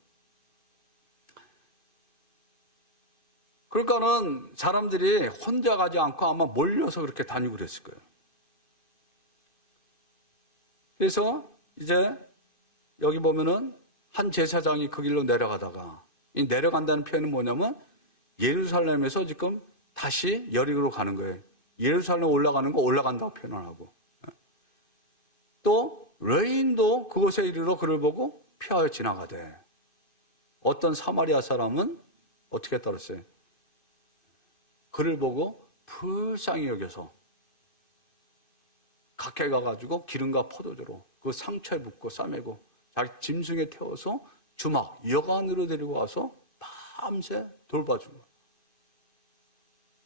그러니까는 사람들이 혼자 가지 않고 아마 몰려서 그렇게 다니고 그랬을 거예요. 그래서 이제 여기 보면은 한 제사장이 그 길로 내려가다가, 이 내려간다는 표현은 뭐냐면 예루살렘에서 지금 다시 여리고로 가는 거예요. 예루살렘 올라가는 거 올라간다고 표현을 하고, 또 레인도 그곳에 이르러 그를 보고 피하여 지나가되, 어떤 사마리아 사람은 어떻게 따랐어요? 그를 보고 불쌍히 여겨서 가까이 가가지고 기름과 포도주로 그 상처에 붓고 싸매고 자기 짐승에 태워서 주막 여관으로 데리고 와서 밤새 돌봐준 거예요.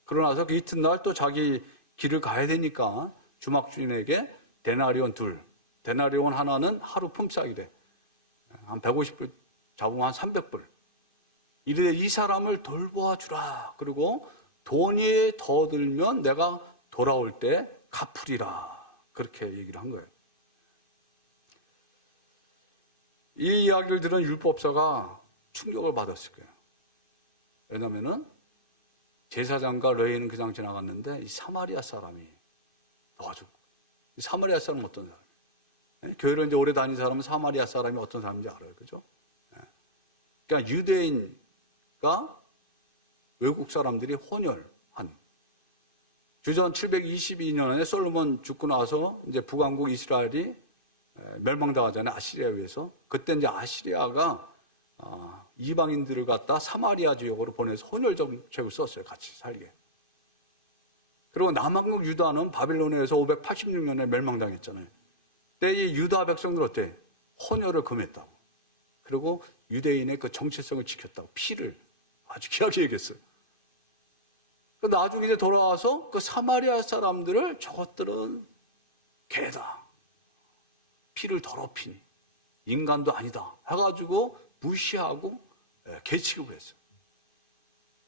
그러고 나서 그 이튿날 또 자기 길을 가야 되니까 주막 주인에게 데나리온 둘, 데나리온 하나는 하루 품삯이래. 한 150불 잡으면 한 300불. 이르되 이 사람을 돌보아 주라. 그리고 돈이 더 들면 내가 돌아올 때 갚으리라. 그렇게 얘기를 한 거예요. 이 이야기를 들은 율법사가 충격을 받았을 거예요. 왜냐면은 제사장과 레위인은 그냥 지나갔는데 이 사마리아 사람이 도와주고, 이 사마리아 사람은 어떤 사람이에요? 교회를 이제 오래 다닌 사람은 사마리아 사람이 어떤 사람인지 알아요. 그죠? 그러니까 유대인과 외국 사람들이 혼혈한, 주전 722년에 솔로몬 죽고 나서 이제 북왕국 이스라엘이 멸망당하잖아요. 아시리아에 의해서. 그때 이제 아시리아가 이방인들을 갖다 사마리아 지역으로 보내서 혼혈 정책을 썼어요. 같이 살게. 그리고 남왕국 유다는 바빌론에 의해서 586년에 멸망당했잖아요. 그때 이 유다 백성들 어때? 혼혈을 금했다고. 그리고 유대인의 그 정체성을 지켰다고. 피를 아주 귀하게 얘기했어요. 나중에 이제 돌아와서 그 사마리아 사람들을 저것들은 개다, 피를 더럽히니 인간도 아니다 해가지고 무시하고 개 취급을 했어요.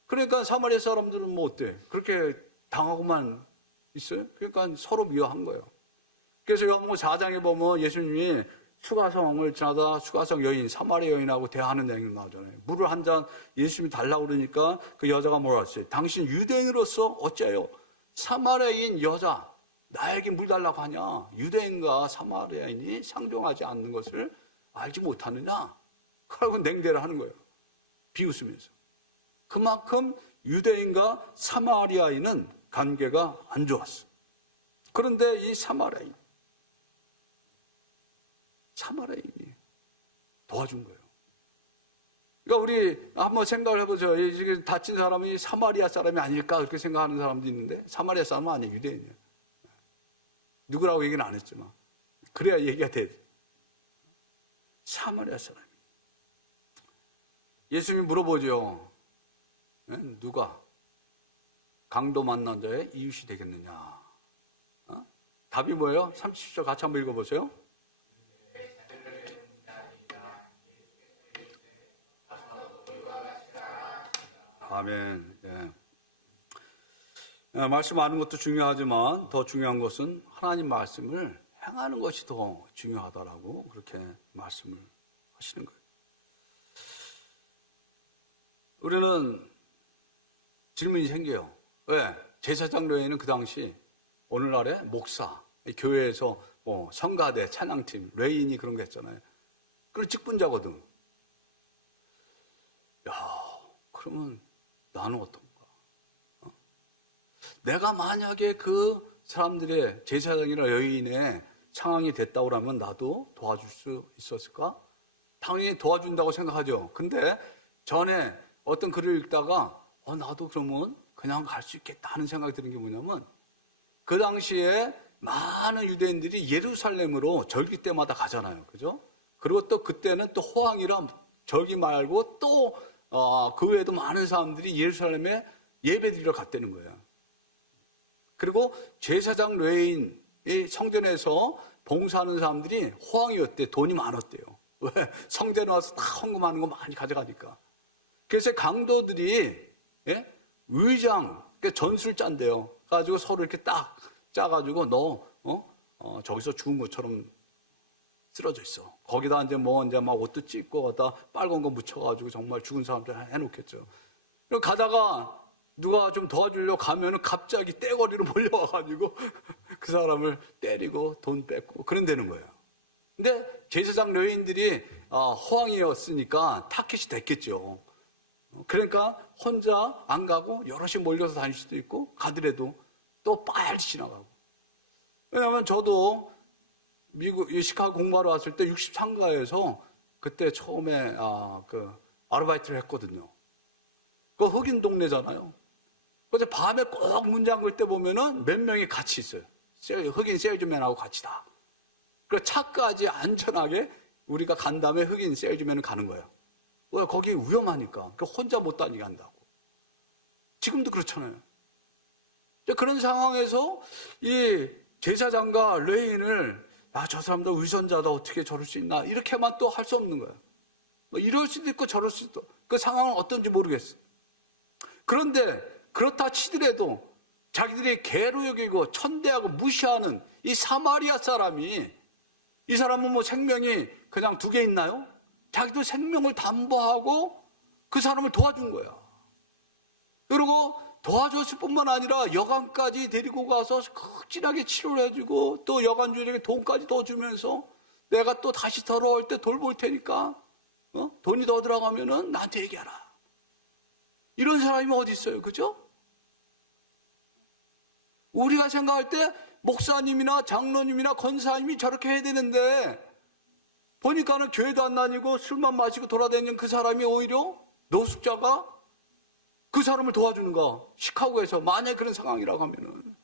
그러니까 사마리아 사람들은 뭐 어때? 그렇게 당하고만 있어요? 그러니까 서로 미워한 거예요. 그래서 요한복음 4장에 보면 예수님이 수가성을 지나다 수가성 여인, 사마리아 여인하고 대화하는 내용이 나오잖아요. 물을 한 잔 예수님이 달라고 그러니까 그 여자가 뭐라 했어요? 당신 유대인으로서 어째요? 사마리아인 여자, 나에게 물 달라고 하냐? 유대인과 사마리아인이 상종하지 않는 것을 알지 못하느냐? 그러고 냉대를 하는 거예요. 비웃으면서. 그만큼 유대인과 사마리아인은 관계가 안 좋았어. 그런데 이 사마리아인이 도와준 거예요. 그러니까 우리 한번 생각을 해보죠. 지금 다친 사람이 사마리아 사람이 아닐까 그렇게 생각하는 사람도 있는데 사마리아 사람은 아니에요. 유대인이에요. 누구라고 얘기는 안 했지만 그래야 얘기가 돼야 돼. 사마리아 사람이. 예수님이 물어보죠. 누가 강도 만난 자의 이웃이 되겠느냐? 답이 뭐예요? 30절 같이 한번 읽어보세요. 아멘. 예. 말씀 아는 것도 중요하지만 더 중요한 것은 하나님 말씀을 행하는 것이 더 중요하다라고 그렇게 말씀을 하시는 거예요. 우리는 질문이 생겨요. 왜? 제사장 레위인은 그 당시 오늘날의 목사, 교회에서 뭐 성가대, 찬양팀, 레위인이 그런 거 했잖아요. 그런 직분자거든. 야, 그러면 나는 어떤가? 내가 만약에 그 사람들의 제사장이나 레위인의 상황이 됐다고 하면 나도 도와줄 수 있었을까? 당연히 도와준다고 생각하죠. 근데 전에 어떤 글을 읽다가 나도 그러면 그냥 갈 수 있겠다 하는 생각이 드는 게 뭐냐면 그 당시에 많은 유대인들이 예루살렘으로 절기 때마다 가잖아요. 그죠? 그리고 또 그때는 또 호황이라 절기 말고 또 그 외에도 많은 사람들이 예루살렘에 예배드리러 갔다는 거예요. 그리고 제사장 레위인이 성전에서 봉사하는 사람들이 호황이었대. 돈이 많았대요. 왜? 성전에 와서 다 헌금하는 거 많이 가져가니까. 그래서 강도들이 의장, 그러니까 전술 짠대요. 가지고 서로 이렇게 딱 짜가지고 저기서 죽은 것처럼 쓰러져 있어. 거기다 이제 막 옷도 찢고 갖다 빨간 거 묻혀가지고 정말 죽은 사람들 해놓겠죠. 그리고 가다가 누가 좀 도와주려고 가면은 갑자기 떼거리로 몰려와가지고 그 사람을 때리고 돈 뺏고 그런다는 거예요. 근데 제사장 레위인들이 호황이었으니까 타켓이 됐겠죠. 그러니까 혼자 안 가고 여럿이 몰려서 다닐 수도 있고 가더라도 또 빨리 지나가고. 왜냐하면 저도 미국 시카고 공부하러 왔을 때 63가에서 그때 처음에 아르바이트를 했거든요. 그 흑인 동네잖아요. 그래서 밤에 꼭 문 잠글 때 보면은 몇 명이 같이 있어요. 흑인 세일즈맨하고 같이다. 그래서 차까지 안전하게 우리가 간 다음에 흑인 세일즈맨은 가는 거예요. 왜? 거기 위험하니까. 혼자 못 다니게 한다고. 지금도 그렇잖아요. 그런 상황에서 이 제사장과 레위인을 저 사람들 위선자다 어떻게 저럴 수 있나 이렇게만 또 할 수 없는 거예요. 이럴 수도 있고 저럴 수도 있고 그 상황은 어떤지 모르겠어. 그런데 그렇다 치더라도 자기들이 개로 여기고 천대하고 무시하는 이 사마리아 사람이 이 사람은 뭐 생명이 그냥 2개 있나요? 자기도 생명을 담보하고 그 사람을 도와준 거야. 그리고 도와줬을 뿐만 아니라 여관까지 데리고 가서 극진하게 치료를 해주고 또 여관주에게 돈까지 더 주면서 내가 또 다시 돌아올 때 돌볼 테니까 돈이 더 들어가면은 나한테 얘기하라. 이런 사람이 어디 있어요, 그죠? 우리가 생각할 때 목사님이나 장로님이나 권사님이 저렇게 해야 되는데 보니까는 교회도 안 다니고 술만 마시고 돌아다니는 그 사람이 오히려 노숙자가 그 사람을 도와주는가? 시카고에서 만약에 그런 상황이라고 하면은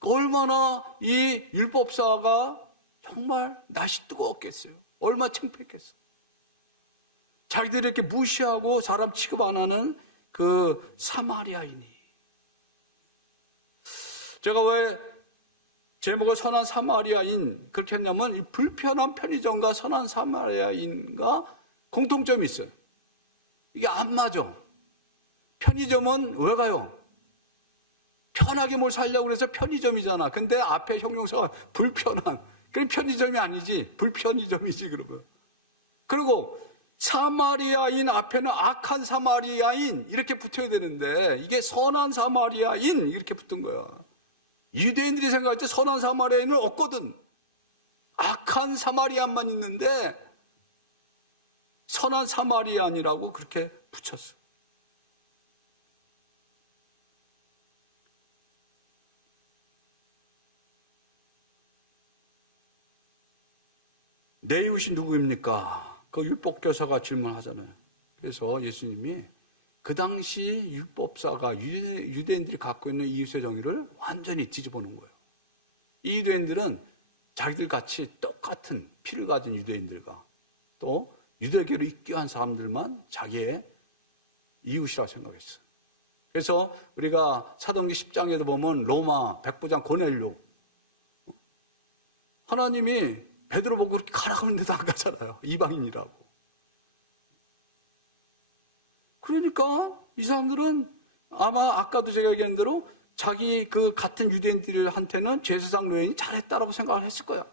얼마나 이 율법사가 정말 낯이 뜨거웠겠어요. 얼마나 창피했겠어. 자기들이 이렇게 무시하고 사람 취급 안 하는 그 사마리아인이. 제가 왜 제목을 선한 사마리아인 그렇게 했냐면 이 불편한 편의점과 선한 사마리아인과 공통점이 있어요. 이게 안 맞아. 편의점은 왜 가요? 편하게 뭘 살려고 그래서 편의점이잖아. 근데 앞에 형용사가 불편한. 그게 편의점이 아니지. 불편의점이지, 그러면. 그리고 사마리아인 앞에는 악한 사마리아인 이렇게 붙어야 되는데 이게 선한 사마리아인 이렇게 붙은 거야. 유대인들이 생각할 때 선한 사마리아인은 없거든. 악한 사마리아인만 있는데 선한 사마리아인이라고 그렇게 붙였어. 내 이웃이 누구입니까? 그 율법교사가 질문하잖아요. 그래서 예수님이 그 당시 율법사가 유대인들이 갖고 있는 이웃의 정의를 완전히 뒤집어 놓은 거예요. 이 유대인들은 자기들 같이 똑같은 피를 가진 유대인들과 또 유대교를 입교한 사람들만 자기의 이웃이라고 생각했어요. 그래서 우리가 사도행전 10장에도 보면 로마 백부장 고넬료 하나님이 베드로 보고 그렇게 가라고 했는데도 안 가잖아요. 이방인이라고. 그러니까 이 사람들은 아마 아까도 제가 얘기한 대로 자기 그 같은 유대인들한테는 제사장 레위인이 잘했다라고 생각을 했을 거야.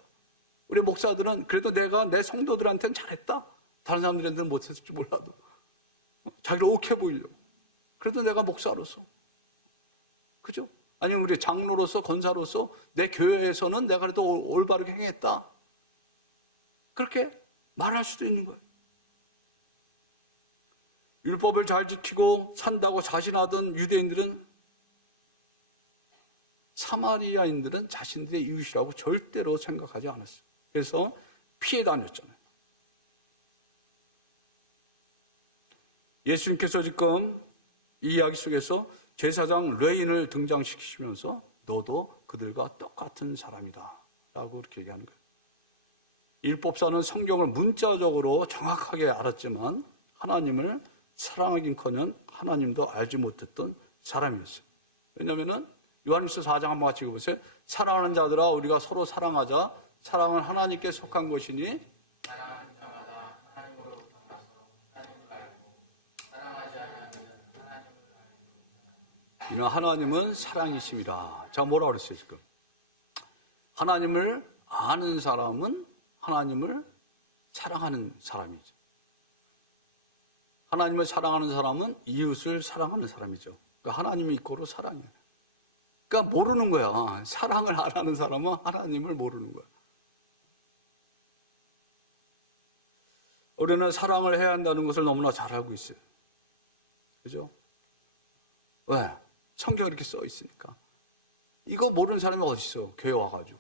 우리 목사들은 그래도 내가 내 성도들한테는 잘했다. 다른 사람들한테는 못했을지 몰라도. 자기를 옳게 보이려고. 그래도 내가 목사로서. 그죠? 아니면 우리 장로로서 권사로서 내 교회에서는 내가 그래도 올바르게 행했다. 그렇게 말할 수도 있는 거예요. 율법을 잘 지키고 산다고 자신하던 유대인들은 사마리아인들은 자신들의 이웃이라고 절대로 생각하지 않았어요. 그래서 피해 다녔잖아요. 예수님께서 지금 이 이야기 속에서 제사장 레인을 등장시키시면서 너도 그들과 똑같은 사람이다 라고 이렇게 얘기하는 거예요. 율법사는 성경을 문자적으로 정확하게 알았지만 하나님을 사랑하긴커녕 하나님도 알지 못했던 사람이었어요. 왜냐하면 요한일서 4장 한번 같이 읽어보세요. 사랑하는 자들아 우리가 서로 사랑하자. 사랑은 하나님께 속한 것이니 이는 하나님은 사랑이심이라. 자, 뭐라고 그랬어요 지금? 하나님을 아는 사람은 하나님을 사랑하는 사람이죠. 하나님을 사랑하는 사람은 이웃을 사랑하는 사람이죠. 그러니까 하나님이 이꼬로 사랑이에요. 그러니까 모르는 거야. 사랑을 안 하는 사람은 하나님을 모르는 거야. 우리는 사랑을 해야 한다는 것을 너무나 잘 알고 있어요. 그죠? 왜? 성경에 이렇게 써 있으니까. 이거 모르는 사람이 어디 있어? 교회 와가지고.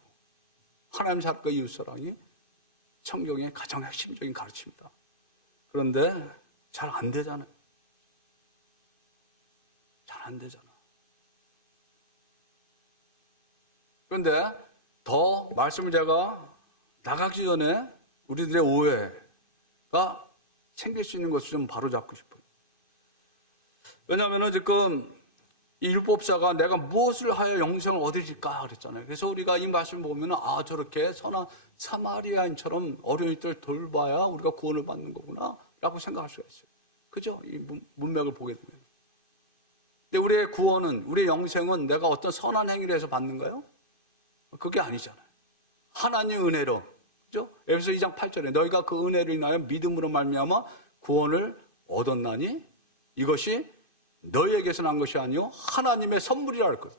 하나님 사랑과 이웃 사랑이 성경의 가장 핵심적인 가르침이다. 그런데 잘 안 되잖아요. 잘 안 되잖아. 그런데 더 말씀을 제가 나가기 전에 우리들의 오해가 생길 수 있는 것을 좀 바로잡고 싶어요. 왜냐하면 지금 이 율법사가 내가 무엇을 하여 영생을 얻으릴까 그랬잖아요. 그래서 우리가 이 말씀을 보면 아 저렇게 선한 사마리아인처럼 어려운 이들 돌봐야 우리가 구원을 받는 거구나 라고 생각할 수가 있어요. 그죠? 이 문맥을 보게 되면. 근데 우리의 구원은, 우리의 영생은 내가 어떤 선한 행위를 해서 받는 거예요? 그게 아니잖아요. 하나님의 은혜로. 그죠? 에베소 2장 8절에 너희가 그 은혜를 인하여 믿음으로 말미암아 구원을 얻었나니 이것이 너희에게서 난 것이 아니요 하나님의 선물이라 했거든.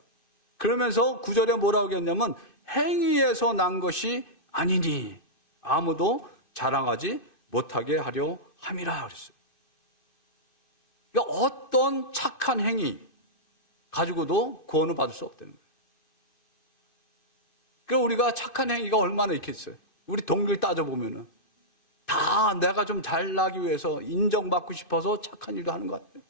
그러면서 9절에 뭐라고 했냐면 행위에서 난 것이 아니니 아무도 자랑하지 못하게 하려 함이라 그랬어요. 그러니까 어떤 착한 행위 가지고도 구원을 받을 수 없다는 거예요. 그럼 우리가 착한 행위가 얼마나 있겠어요? 우리 동기를 따져보면은 다 내가 좀 잘나기 위해서 인정받고 싶어서 착한 일도 하는 것 같아요.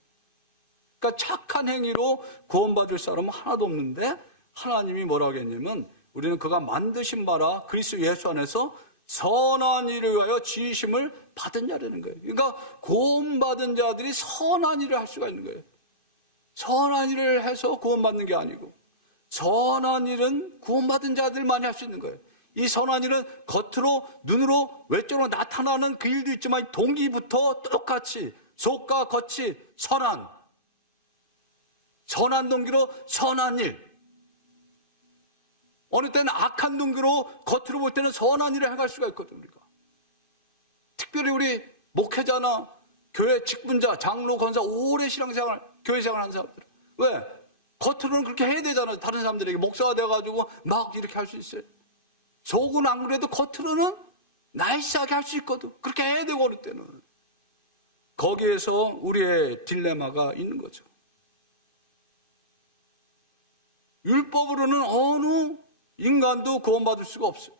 그러니까 착한 행위로 구원받을 사람은 하나도 없는데 하나님이 뭐라고 했냐면 우리는 그가 만드신 바라 그리스도 예수 안에서 선한 일을 위하여 지으심을 받은 자라는 거예요. 그러니까 구원받은 자들이 선한 일을 할 수가 있는 거예요. 선한 일을 해서 구원받는 게 아니고, 선한 일은 구원받은 자들만이 할 수 있는 거예요. 이 선한 일은 겉으로, 눈으로, 외적으로 나타나는 그 일도 있지만 동기부터 똑같이 속과 겉이 선한 동기로 선한 일. 어느 때는 악한 동기로 겉으로 볼 때는 선한 일을 행할 수가 있거든요. 우리가. 특별히 우리 목회자나 교회 직분자, 장로, 권사, 오래 신앙생활, 교회생활 하는 사람들. 왜? 겉으로는 그렇게 해야 되잖아요. 다른 사람들에게 목사가 돼가지고 막 이렇게 할 수 있어요. 속은 안 그래도 겉으로는 나이스하게 할 수 있거든. 그렇게 해야 되고 어느 때는. 거기에서 우리의 딜레마가 있는 거죠. 율법으로는 어느 인간도 구원받을 수가 없어요.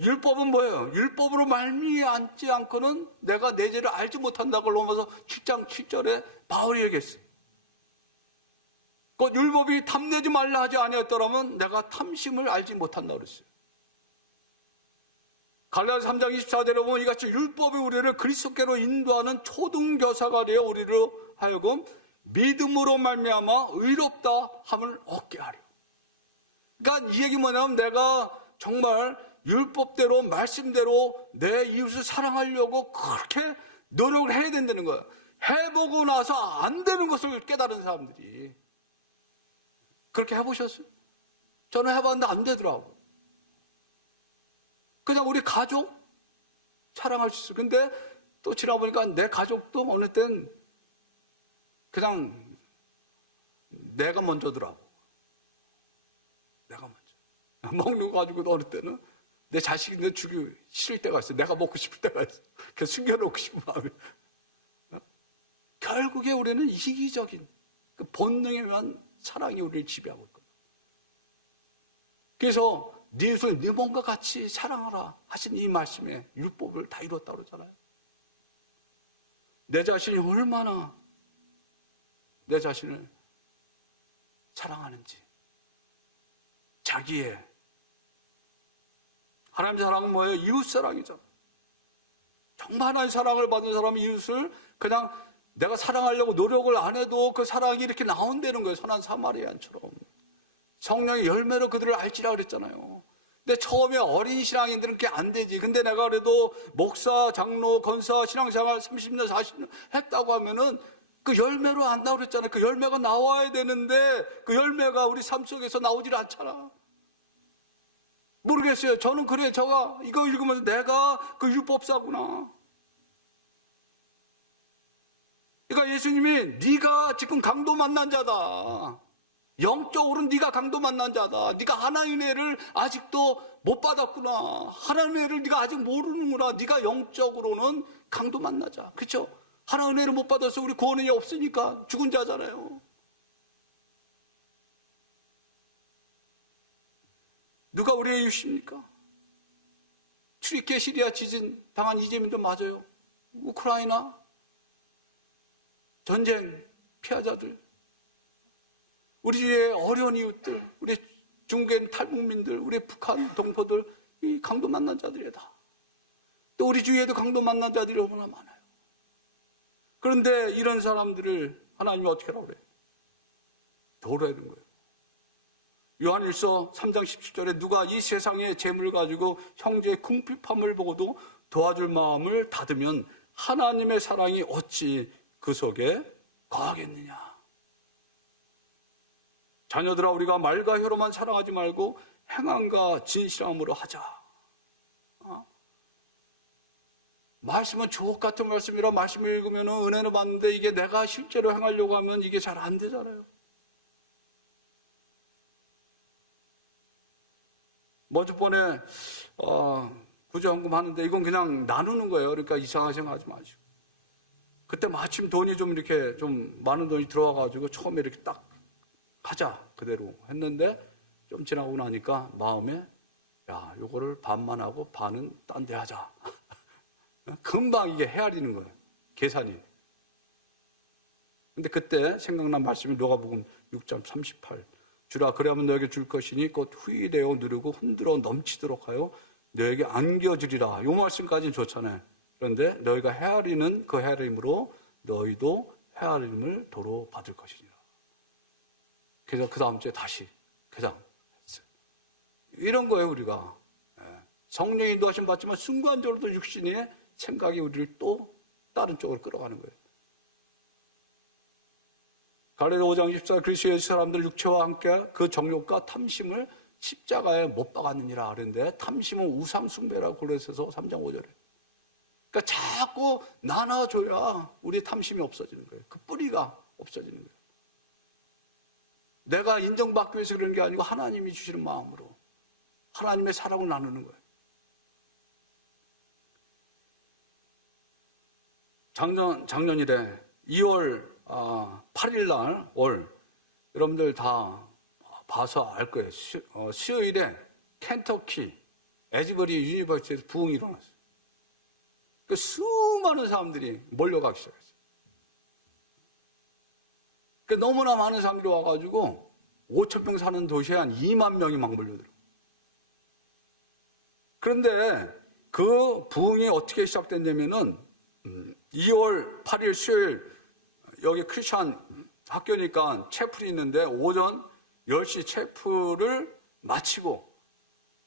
율법은 뭐예요? 율법으로 말미암지 않고는 내가 내 죄를 알지 못한다고 로마서 7장 7절에 바울이 얘기했어요. 그 율법이 탐내지 말라 하지 아니었더라면 내가 탐심을 알지 못한다고 그랬어요. 갈라디아서 3장 24절에 보면 이같이 율법이 우리를 그리스도께로 인도하는 초등교사가 되어 우리로 하여금 믿음으로 말미암아 의롭다 함을 얻게 하려. 그러니까 이 얘기 뭐냐면 내가 정말 율법대로 말씀대로 내 이웃을 사랑하려고 그렇게 노력을 해야 된다는 거예요. 해보고 나서 안 되는 것을 깨달은 사람들이. 그렇게 해보셨어요? 저는 해봤는데 안 되더라고요. 그냥 우리 가족 사랑할 수 있어요. 근데 또 지나보니까 내 가족도 어느 땐 그냥 내가 먼저더라고. 내가 먼저. 먹는 거 가지고도 어느 때는 내 자식인데 주기 싫을 때가 있어. 내가 먹고 싶을 때가 있어. 그래서 숨겨놓고 싶은 마음이. 결국에 우리는 이기적인 그 본능에 의한 사랑이 우리를 지배하고 있거든. 그래서 네 이웃을 네 몸과 같이 사랑하라 하신 이 말씀에 율법을 다 이뤘다고 그러잖아요. 내 자신이 얼마나 내 자신을 사랑하는지. 자기의 하나님의 사랑은 뭐예요? 이웃 사랑이죠. 정말 하나님의 사랑을 받은 사람이 이웃을 그냥 내가 사랑하려고 노력을 안 해도 그 사랑이 이렇게 나온다는 거예요. 선한 사마리아인처럼. 성령의 열매로 그들을 알지라 그랬잖아요. 근데 처음에 어린 신앙인들은 그게 안 되지. 근데 내가 그래도 목사, 장로, 권사, 신앙생활 30년, 40년 했다고 하면은 그 열매로 안다고 그랬잖아요. 그 열매가 나와야 되는데 그 열매가 우리 삶 속에서 나오질 않잖아. 모르겠어요. 저는 그래. 제가 이거 읽으면서 내가 그 율법사구나. 그러니까 예수님이 네가 지금 강도 만난 자다. 영적으로는 네가 강도 만난 자다. 네가 하나님의 은혜를 아직도 못 받았구나. 하나님의 은혜를 네가 아직 모르는구나. 네가 영적으로는 강도 만난 자. 그렇죠? 하나님의 은혜를 못 받아서 우리 구원이 없으니까 죽은 자잖아요. 누가 우리의 이웃입니까? 트리키에 시리아 지진 당한 이재민도 맞아요. 우크라이나 전쟁 피해자들, 우리 주위의 어려운 이웃들, 우리 중국의 탈북민들, 우리 북한 동포들, 이 강도 만난 자들이다. 또 우리 주위에도 강도 만난 자들이 얼마나 많아요. 그런데 이런 사람들을 하나님이 어떻게 하라고 그래요? 도우라는 거예요. 요한일서 3장 17절에 누가 이 세상의 재물을 가지고 형제의 궁핍함을 보고도 도와줄 마음을 닫으면 하나님의 사랑이 어찌 그 속에 거하겠느냐. 자녀들아, 우리가 말과 혀로만 사랑하지 말고 행함과 진실함으로 하자. 말씀은 주옥 같은 말씀이라 말씀을 읽으면 은혜를 받는데 이게 내가 실제로 행하려고 하면 이게 잘 안 되잖아요. 먼저번에 구제헌금 하는데 이건 그냥 나누는 거예요. 그러니까 이상하게 생각하지 마시고. 그때 마침 돈이 좀 이렇게 좀 많은 돈이 들어와가지고 처음에 이렇게 딱 하자 그대로 했는데 좀 지나고 나니까 마음에 야, 요거를 반만 하고 반은 딴 데 하자. 금방 이게 헤아리는 거예요. 계산이. 근데 그때 생각난 말씀이 누가복음 6장 38. 주라 그리하면 너에게 줄 것이니 곧 후이되어 누르고 흔들어 넘치도록 하여 너에게 안겨주리라. 이 말씀까지는 좋잖아요. 그런데 너희가 헤아리는 그 헤아림으로 너희도 헤아림을 도로 받을 것이니라. 그래서 그 다음 주에 다시 개장했어요. 이런 거예요, 우리가. 성령의 인도하심 받지만 순간적으로도 육신의 생각이 우리를 또 다른 쪽으로 끌어가는 거예요. 갈라디아 5장 24절 그리스도 예수 사람들 육체와 함께 그 정욕과 탐심을 십자가에 못 박았느니라 그랬는데, 탐심은 우상 숭배라고 골로새서 3장 5절에. 그러니까 자꾸 나눠줘야 우리의 탐심이 없어지는 거예요. 그 뿌리가 없어지는 거예요. 내가 인정받기 위해서 그런 게 아니고 하나님이 주시는 마음으로 하나님의 사랑을 나누는 거예요. 작년일에 2월 8일 날 여러분들 다 봐서 알 거예요. 수요일에 켄터키 에즈버리 유니버시티에서 부흥이 일어났어요. 그 수많은 사람들이 몰려가기 시작했어요. 그 너무나 많은 사람들이 와가지고 5,000명 사는 도시에 한 2만 명이 막 몰려들어. 그런데 그 부흥이 어떻게 시작됐냐면은 2월 8일 수요일 여기 크리스찬 학교니까 채플이 있는데 오전 10시 채플을 마치고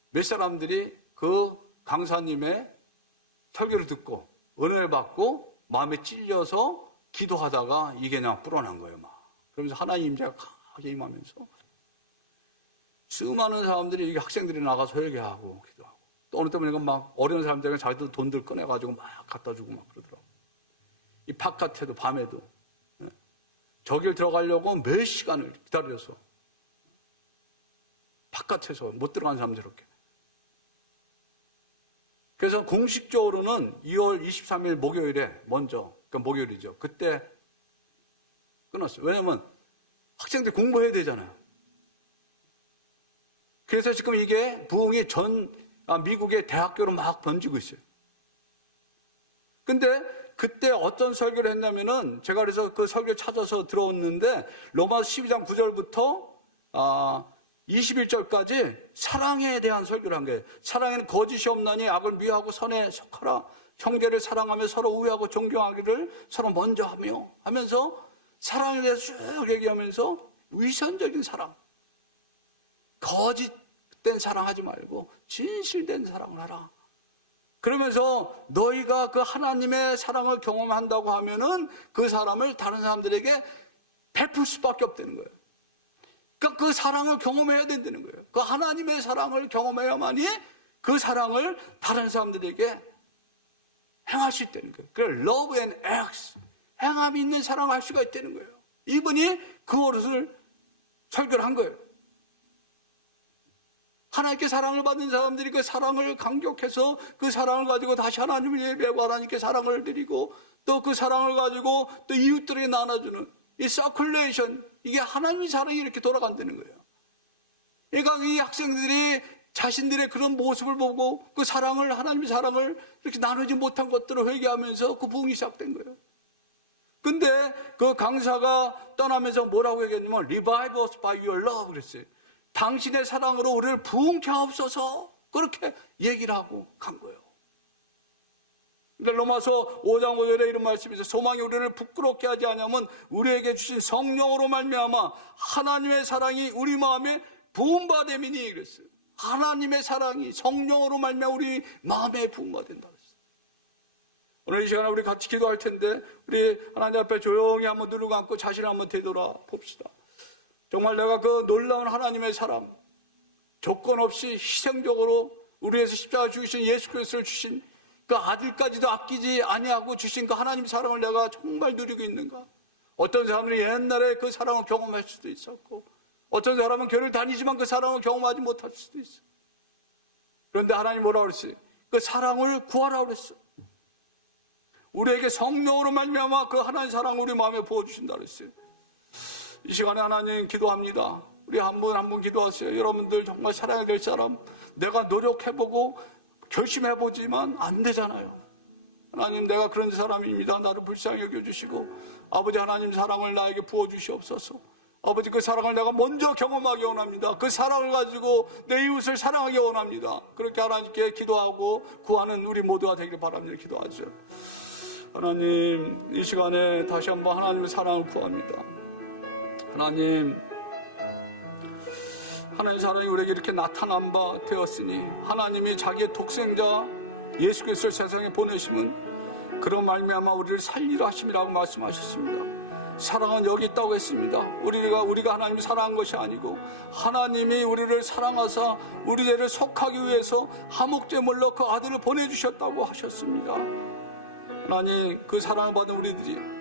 몇 사람들이 그 강사님의 설교를 듣고 은혜를 받고 마음에 찔려서 기도하다가 이게 그냥 불어난 거예요. 막. 그러면서 하나님 임재가 강하게 임하면서 수많은 사람들이 이게 학생들이 나가서 설교하고 기도하고 또 어느 때문에 막 어려운 사람들에게 자기들 돈들 꺼내가지고 막 갖다 주고 막 그러더라고. 이 바깥에도 밤에도 저길 들어가려고 몇 시간을 기다려서 바깥에서 못 들어간 사람들 이렇게. 그래서 공식적으로는 2월 23일 목요일에 먼저, 그러니까 목요일이죠. 그때 끊었어요. 왜냐면 학생들이 공부해야 되잖아요. 그래서 지금 이게 부흥이 미국의 대학교로 막 번지고 있어요. 근데 그때 어떤 설교를 했냐면은 제가 그래서 그 설교 찾아서 들어왔는데 로마서 12장 9절부터 21절까지 사랑에 대한 설교를 한 거예요. 사랑에는 거짓이 없나니 악을 미워하고 선에 속하라. 형제를 사랑하며 서로 우애하고 존경하기를 서로 먼저 하면서 사랑에 대해서 쭉 얘기하면서 위선적인 사랑, 거짓된 사랑하지 말고 진실된 사랑을 하라. 그러면서 너희가 그 하나님의 사랑을 경험한다고 하면은 그 사람을 다른 사람들에게 베풀 수밖에 없다는 거예요. 그러니까 그 사랑을 경험해야 된다는 거예요. 그 하나님의 사랑을 경험해야만이 그 사랑을 다른 사람들에게 행할 수 있다는 거예요. 그래서 love and acts, 행함이 있는 사랑을 할 수가 있다는 거예요. 이분이 그것을 설교를 한 거예요. 하나님께 사랑을 받는 사람들이 그 사랑을 감격해서 그 사랑을 가지고 다시 하나님을 예배하고 하나님께 사랑을 드리고 또 그 사랑을 가지고 또 이웃들에게 나눠주는 이 서큘레이션, 이게 하나님의 사랑이 이렇게 돌아간다는 거예요. 그러니까 이 학생들이 자신들의 그런 모습을 보고 그 사랑을, 하나님의 사랑을 이렇게 나누지 못한 것들을 회개하면서 그 부흥이 시작된 거예요. 근데 그 강사가 떠나면서 뭐라고 얘기했냐면 Revive us by your love 그랬어요. 당신의 사랑으로 우리를 부흥케 하옵소서, 그렇게 얘기를 하고 간 거예요. 그러니까 로마서 5장 5절에 이런 말씀이 있어요. 소망이 우리를 부끄럽게 하지 않으면 우리에게 주신 성령으로 말미암아 하나님의 사랑이 우리 마음에 부음받음이니 그랬어요. 하나님의 사랑이 성령으로 말미암아 우리 마음에 부음받는다 그랬어요. 오늘 이 시간에 우리 같이 기도할 텐데 우리 하나님 앞에 조용히 한번 누르고 앉고 자신을 한번 되돌아 봅시다. 정말 내가 그 놀라운 하나님의 사랑, 조건 없이 희생적으로 우리 위해서 십자가 죽으신 예수 그리스도를 주신 그 아들까지도 아끼지 아니하고 주신 그 하나님의 사랑을 내가 정말 누리고 있는가? 어떤 사람들이 옛날에 그 사랑을 경험할 수도 있었고 어떤 사람은 교회를 다니지만 그 사랑을 경험하지 못할 수도 있어. 그런데 하나님 뭐라고 그랬어요? 그 사랑을 구하라고 그랬어요. 우리에게 성령으로 말미암아 그 하나님의 사랑을 우리 마음에 부어주신다 그랬어요. 이 시간에 하나님 기도합니다. 우리 한 분 한 분 기도하세요. 여러분들 정말 사랑해야 될 사람, 내가 노력해보고 결심해보지만 안 되잖아요. 하나님, 내가 그런 사람입니다. 나를 불쌍히 여겨주시고 아버지 하나님 사랑을 나에게 부어주시옵소서. 아버지 그 사랑을 내가 먼저 경험하기 원합니다. 그 사랑을 가지고 내 이웃을 사랑하기 원합니다. 그렇게 하나님께 기도하고 구하는 우리 모두가 되기를 바랍니다. 기도하죠. 하나님, 이 시간에 다시 한번 하나님의 사랑을 구합니다. 하나님, 하나님 사랑이 우리에게 이렇게 나타난 바 되었으니 하나님이 자기의 독생자 예수 그리스도를 세상에 보내심은 그런 말미암아 우리를 살리려 하심이라고 말씀하셨습니다. 사랑은 여기 있다고 했습니다. 우리가 하나님을 사랑한 것이 아니고 하나님이 우리를 사랑하사 우리 죄를 속하기 위해서 하목제물로 그 아들을 보내주셨다고 하셨습니다. 하나님, 그 사랑을 받은 우리들이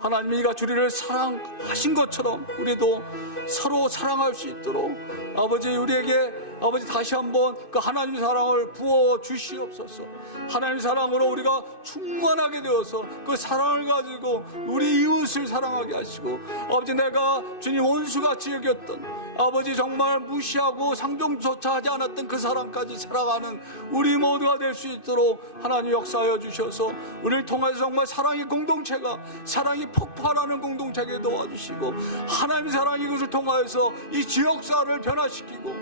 하나님이 이같이 우리를 사랑하신 것처럼 우리도 서로 사랑할 수 있도록 아버지, 우리에게 아버지 다시 한번 그 하나님의 사랑을 부어 주시옵소서. 하나님의 사랑으로 우리가 충만하게 되어서 그 사랑을 가지고 우리 이웃을 사랑하게 하시고, 아버지, 내가 주님 원수같이 여겼던 아버지 정말 무시하고 상종조차 하지 않았던 그 사랑까지 살아가는 우리 모두가 될 수 있도록 하나님 역사하여 주셔서 우리를 통해서 정말 사랑의 공동체가, 사랑이 폭발하는 공동체가 도와주시고, 하나님의 사랑이 이것을 통하여서 이 지역사를 변화시키고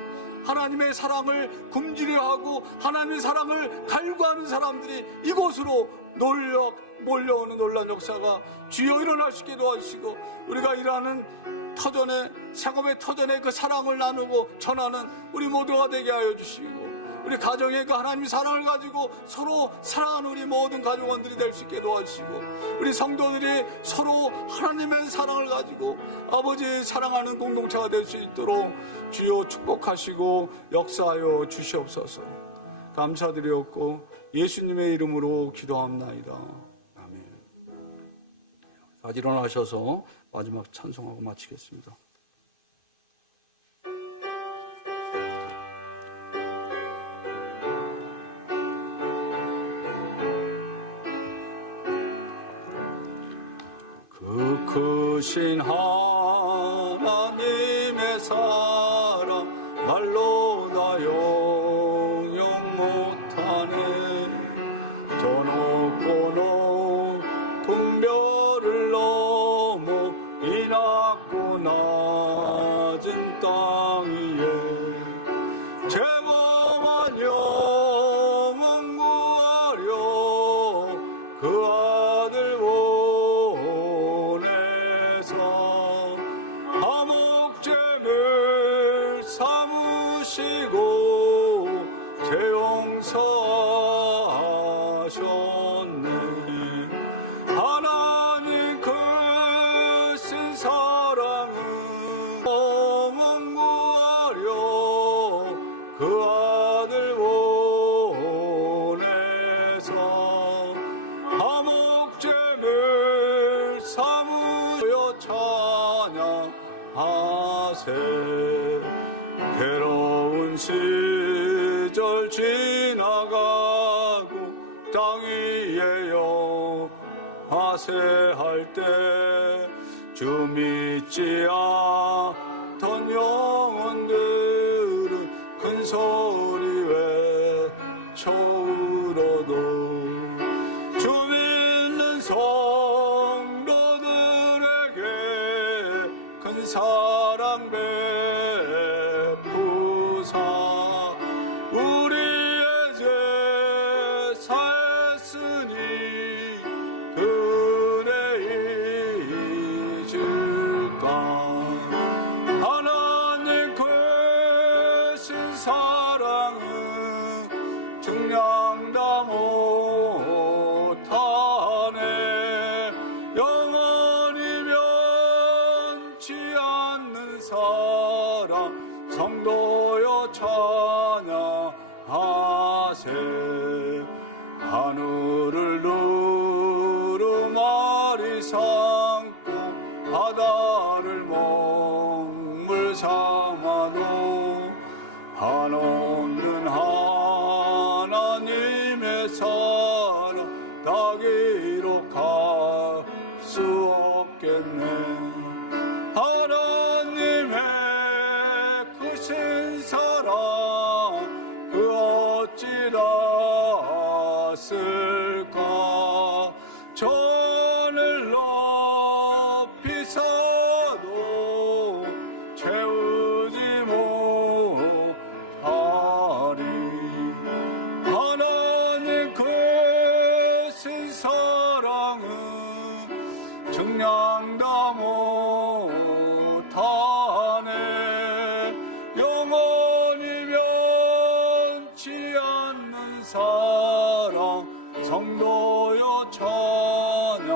하나님의 사랑을 굶주려 하고 하나님의 사랑을 갈구하는 사람들이 이곳으로 몰려오는 놀라운 역사가 주여 일어날 수 있게 도와주시고, 우리가 일하는 터전에, 생업의 터전에 그 사랑을 나누고 전하는 우리 모두가 되게 하여 주시고, 우리 가정에 그 하나님의 사랑을 가지고 서로 사랑하는 우리 모든 가족원들이 될 수 있게 도와주시고, 우리 성도들이 서로 하나님의 사랑을 가지고 아버지 사랑하는 공동체가 될 수 있도록 주여 축복하시고 역사하여 주시옵소서. 감사드리옵고 예수님의 이름으로 기도합나이다. 아멘. 다시 일어나셔서 마지막 찬송하고 마치겠습니다. 그 크신 하나님의 사랑 말로 다 영영 못하네. 저 높고 높은 별을 넘어 이 낮고 낮은 땅 위에 죄범한 영혼 구하려 그 아들 화목제물 삼으시고 죄 용서하셨네. 하나님 크신 사랑은 영원 구하려 그 아들 보내사 화목제물 삼으여 찬양하세. 괴로운 시절 지나가고 땅 위에 영화세 할 때 주 믿지 않던 영혼들은 큰 소리 외쳐 울어도 주 믿는 성도들에게 큰 사랑 베푸사 우리의 죄 사했으니 은혜 잊을까. 하나님 크신 사랑은 증량다 못하네. 영원히 변치 않는 사랑 성도여 찬양하세. 하늘을 두루마리 삼고 바다를 먹물 삼아도 한없는 하나님의 사랑 다 기록할 수 없겠네. 하나님의 크신 사랑 그 어찌라쓸까. 전을 높이 서도 채우지 못하리. 하나님 크신 사랑은 증량다 못하네. 영원히 변치 않는 사랑 성도여 찬양하세.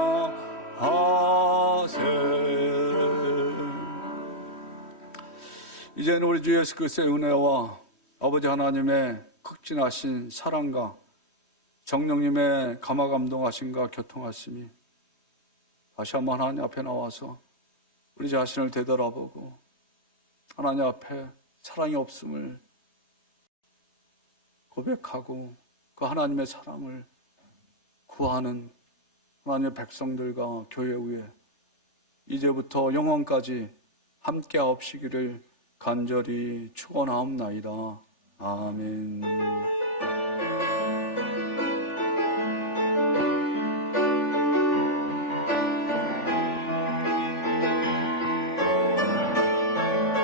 이제는 우리 주 예수 그리스도의 은혜와 아버지 하나님의 극진하신 사랑과 성령님의 감화감동하심과 교통하심이 다시 한번 하나님 앞에 나와서 우리 자신을 되돌아보고 하나님 앞에 사랑이 없음을 고백하고 그 하나님의 사랑을 구하는 하나님의 백성들과 교회 위에 이제부터 영원까지 함께 하옵시기를 간절히 축원하옵나이다. 아멘.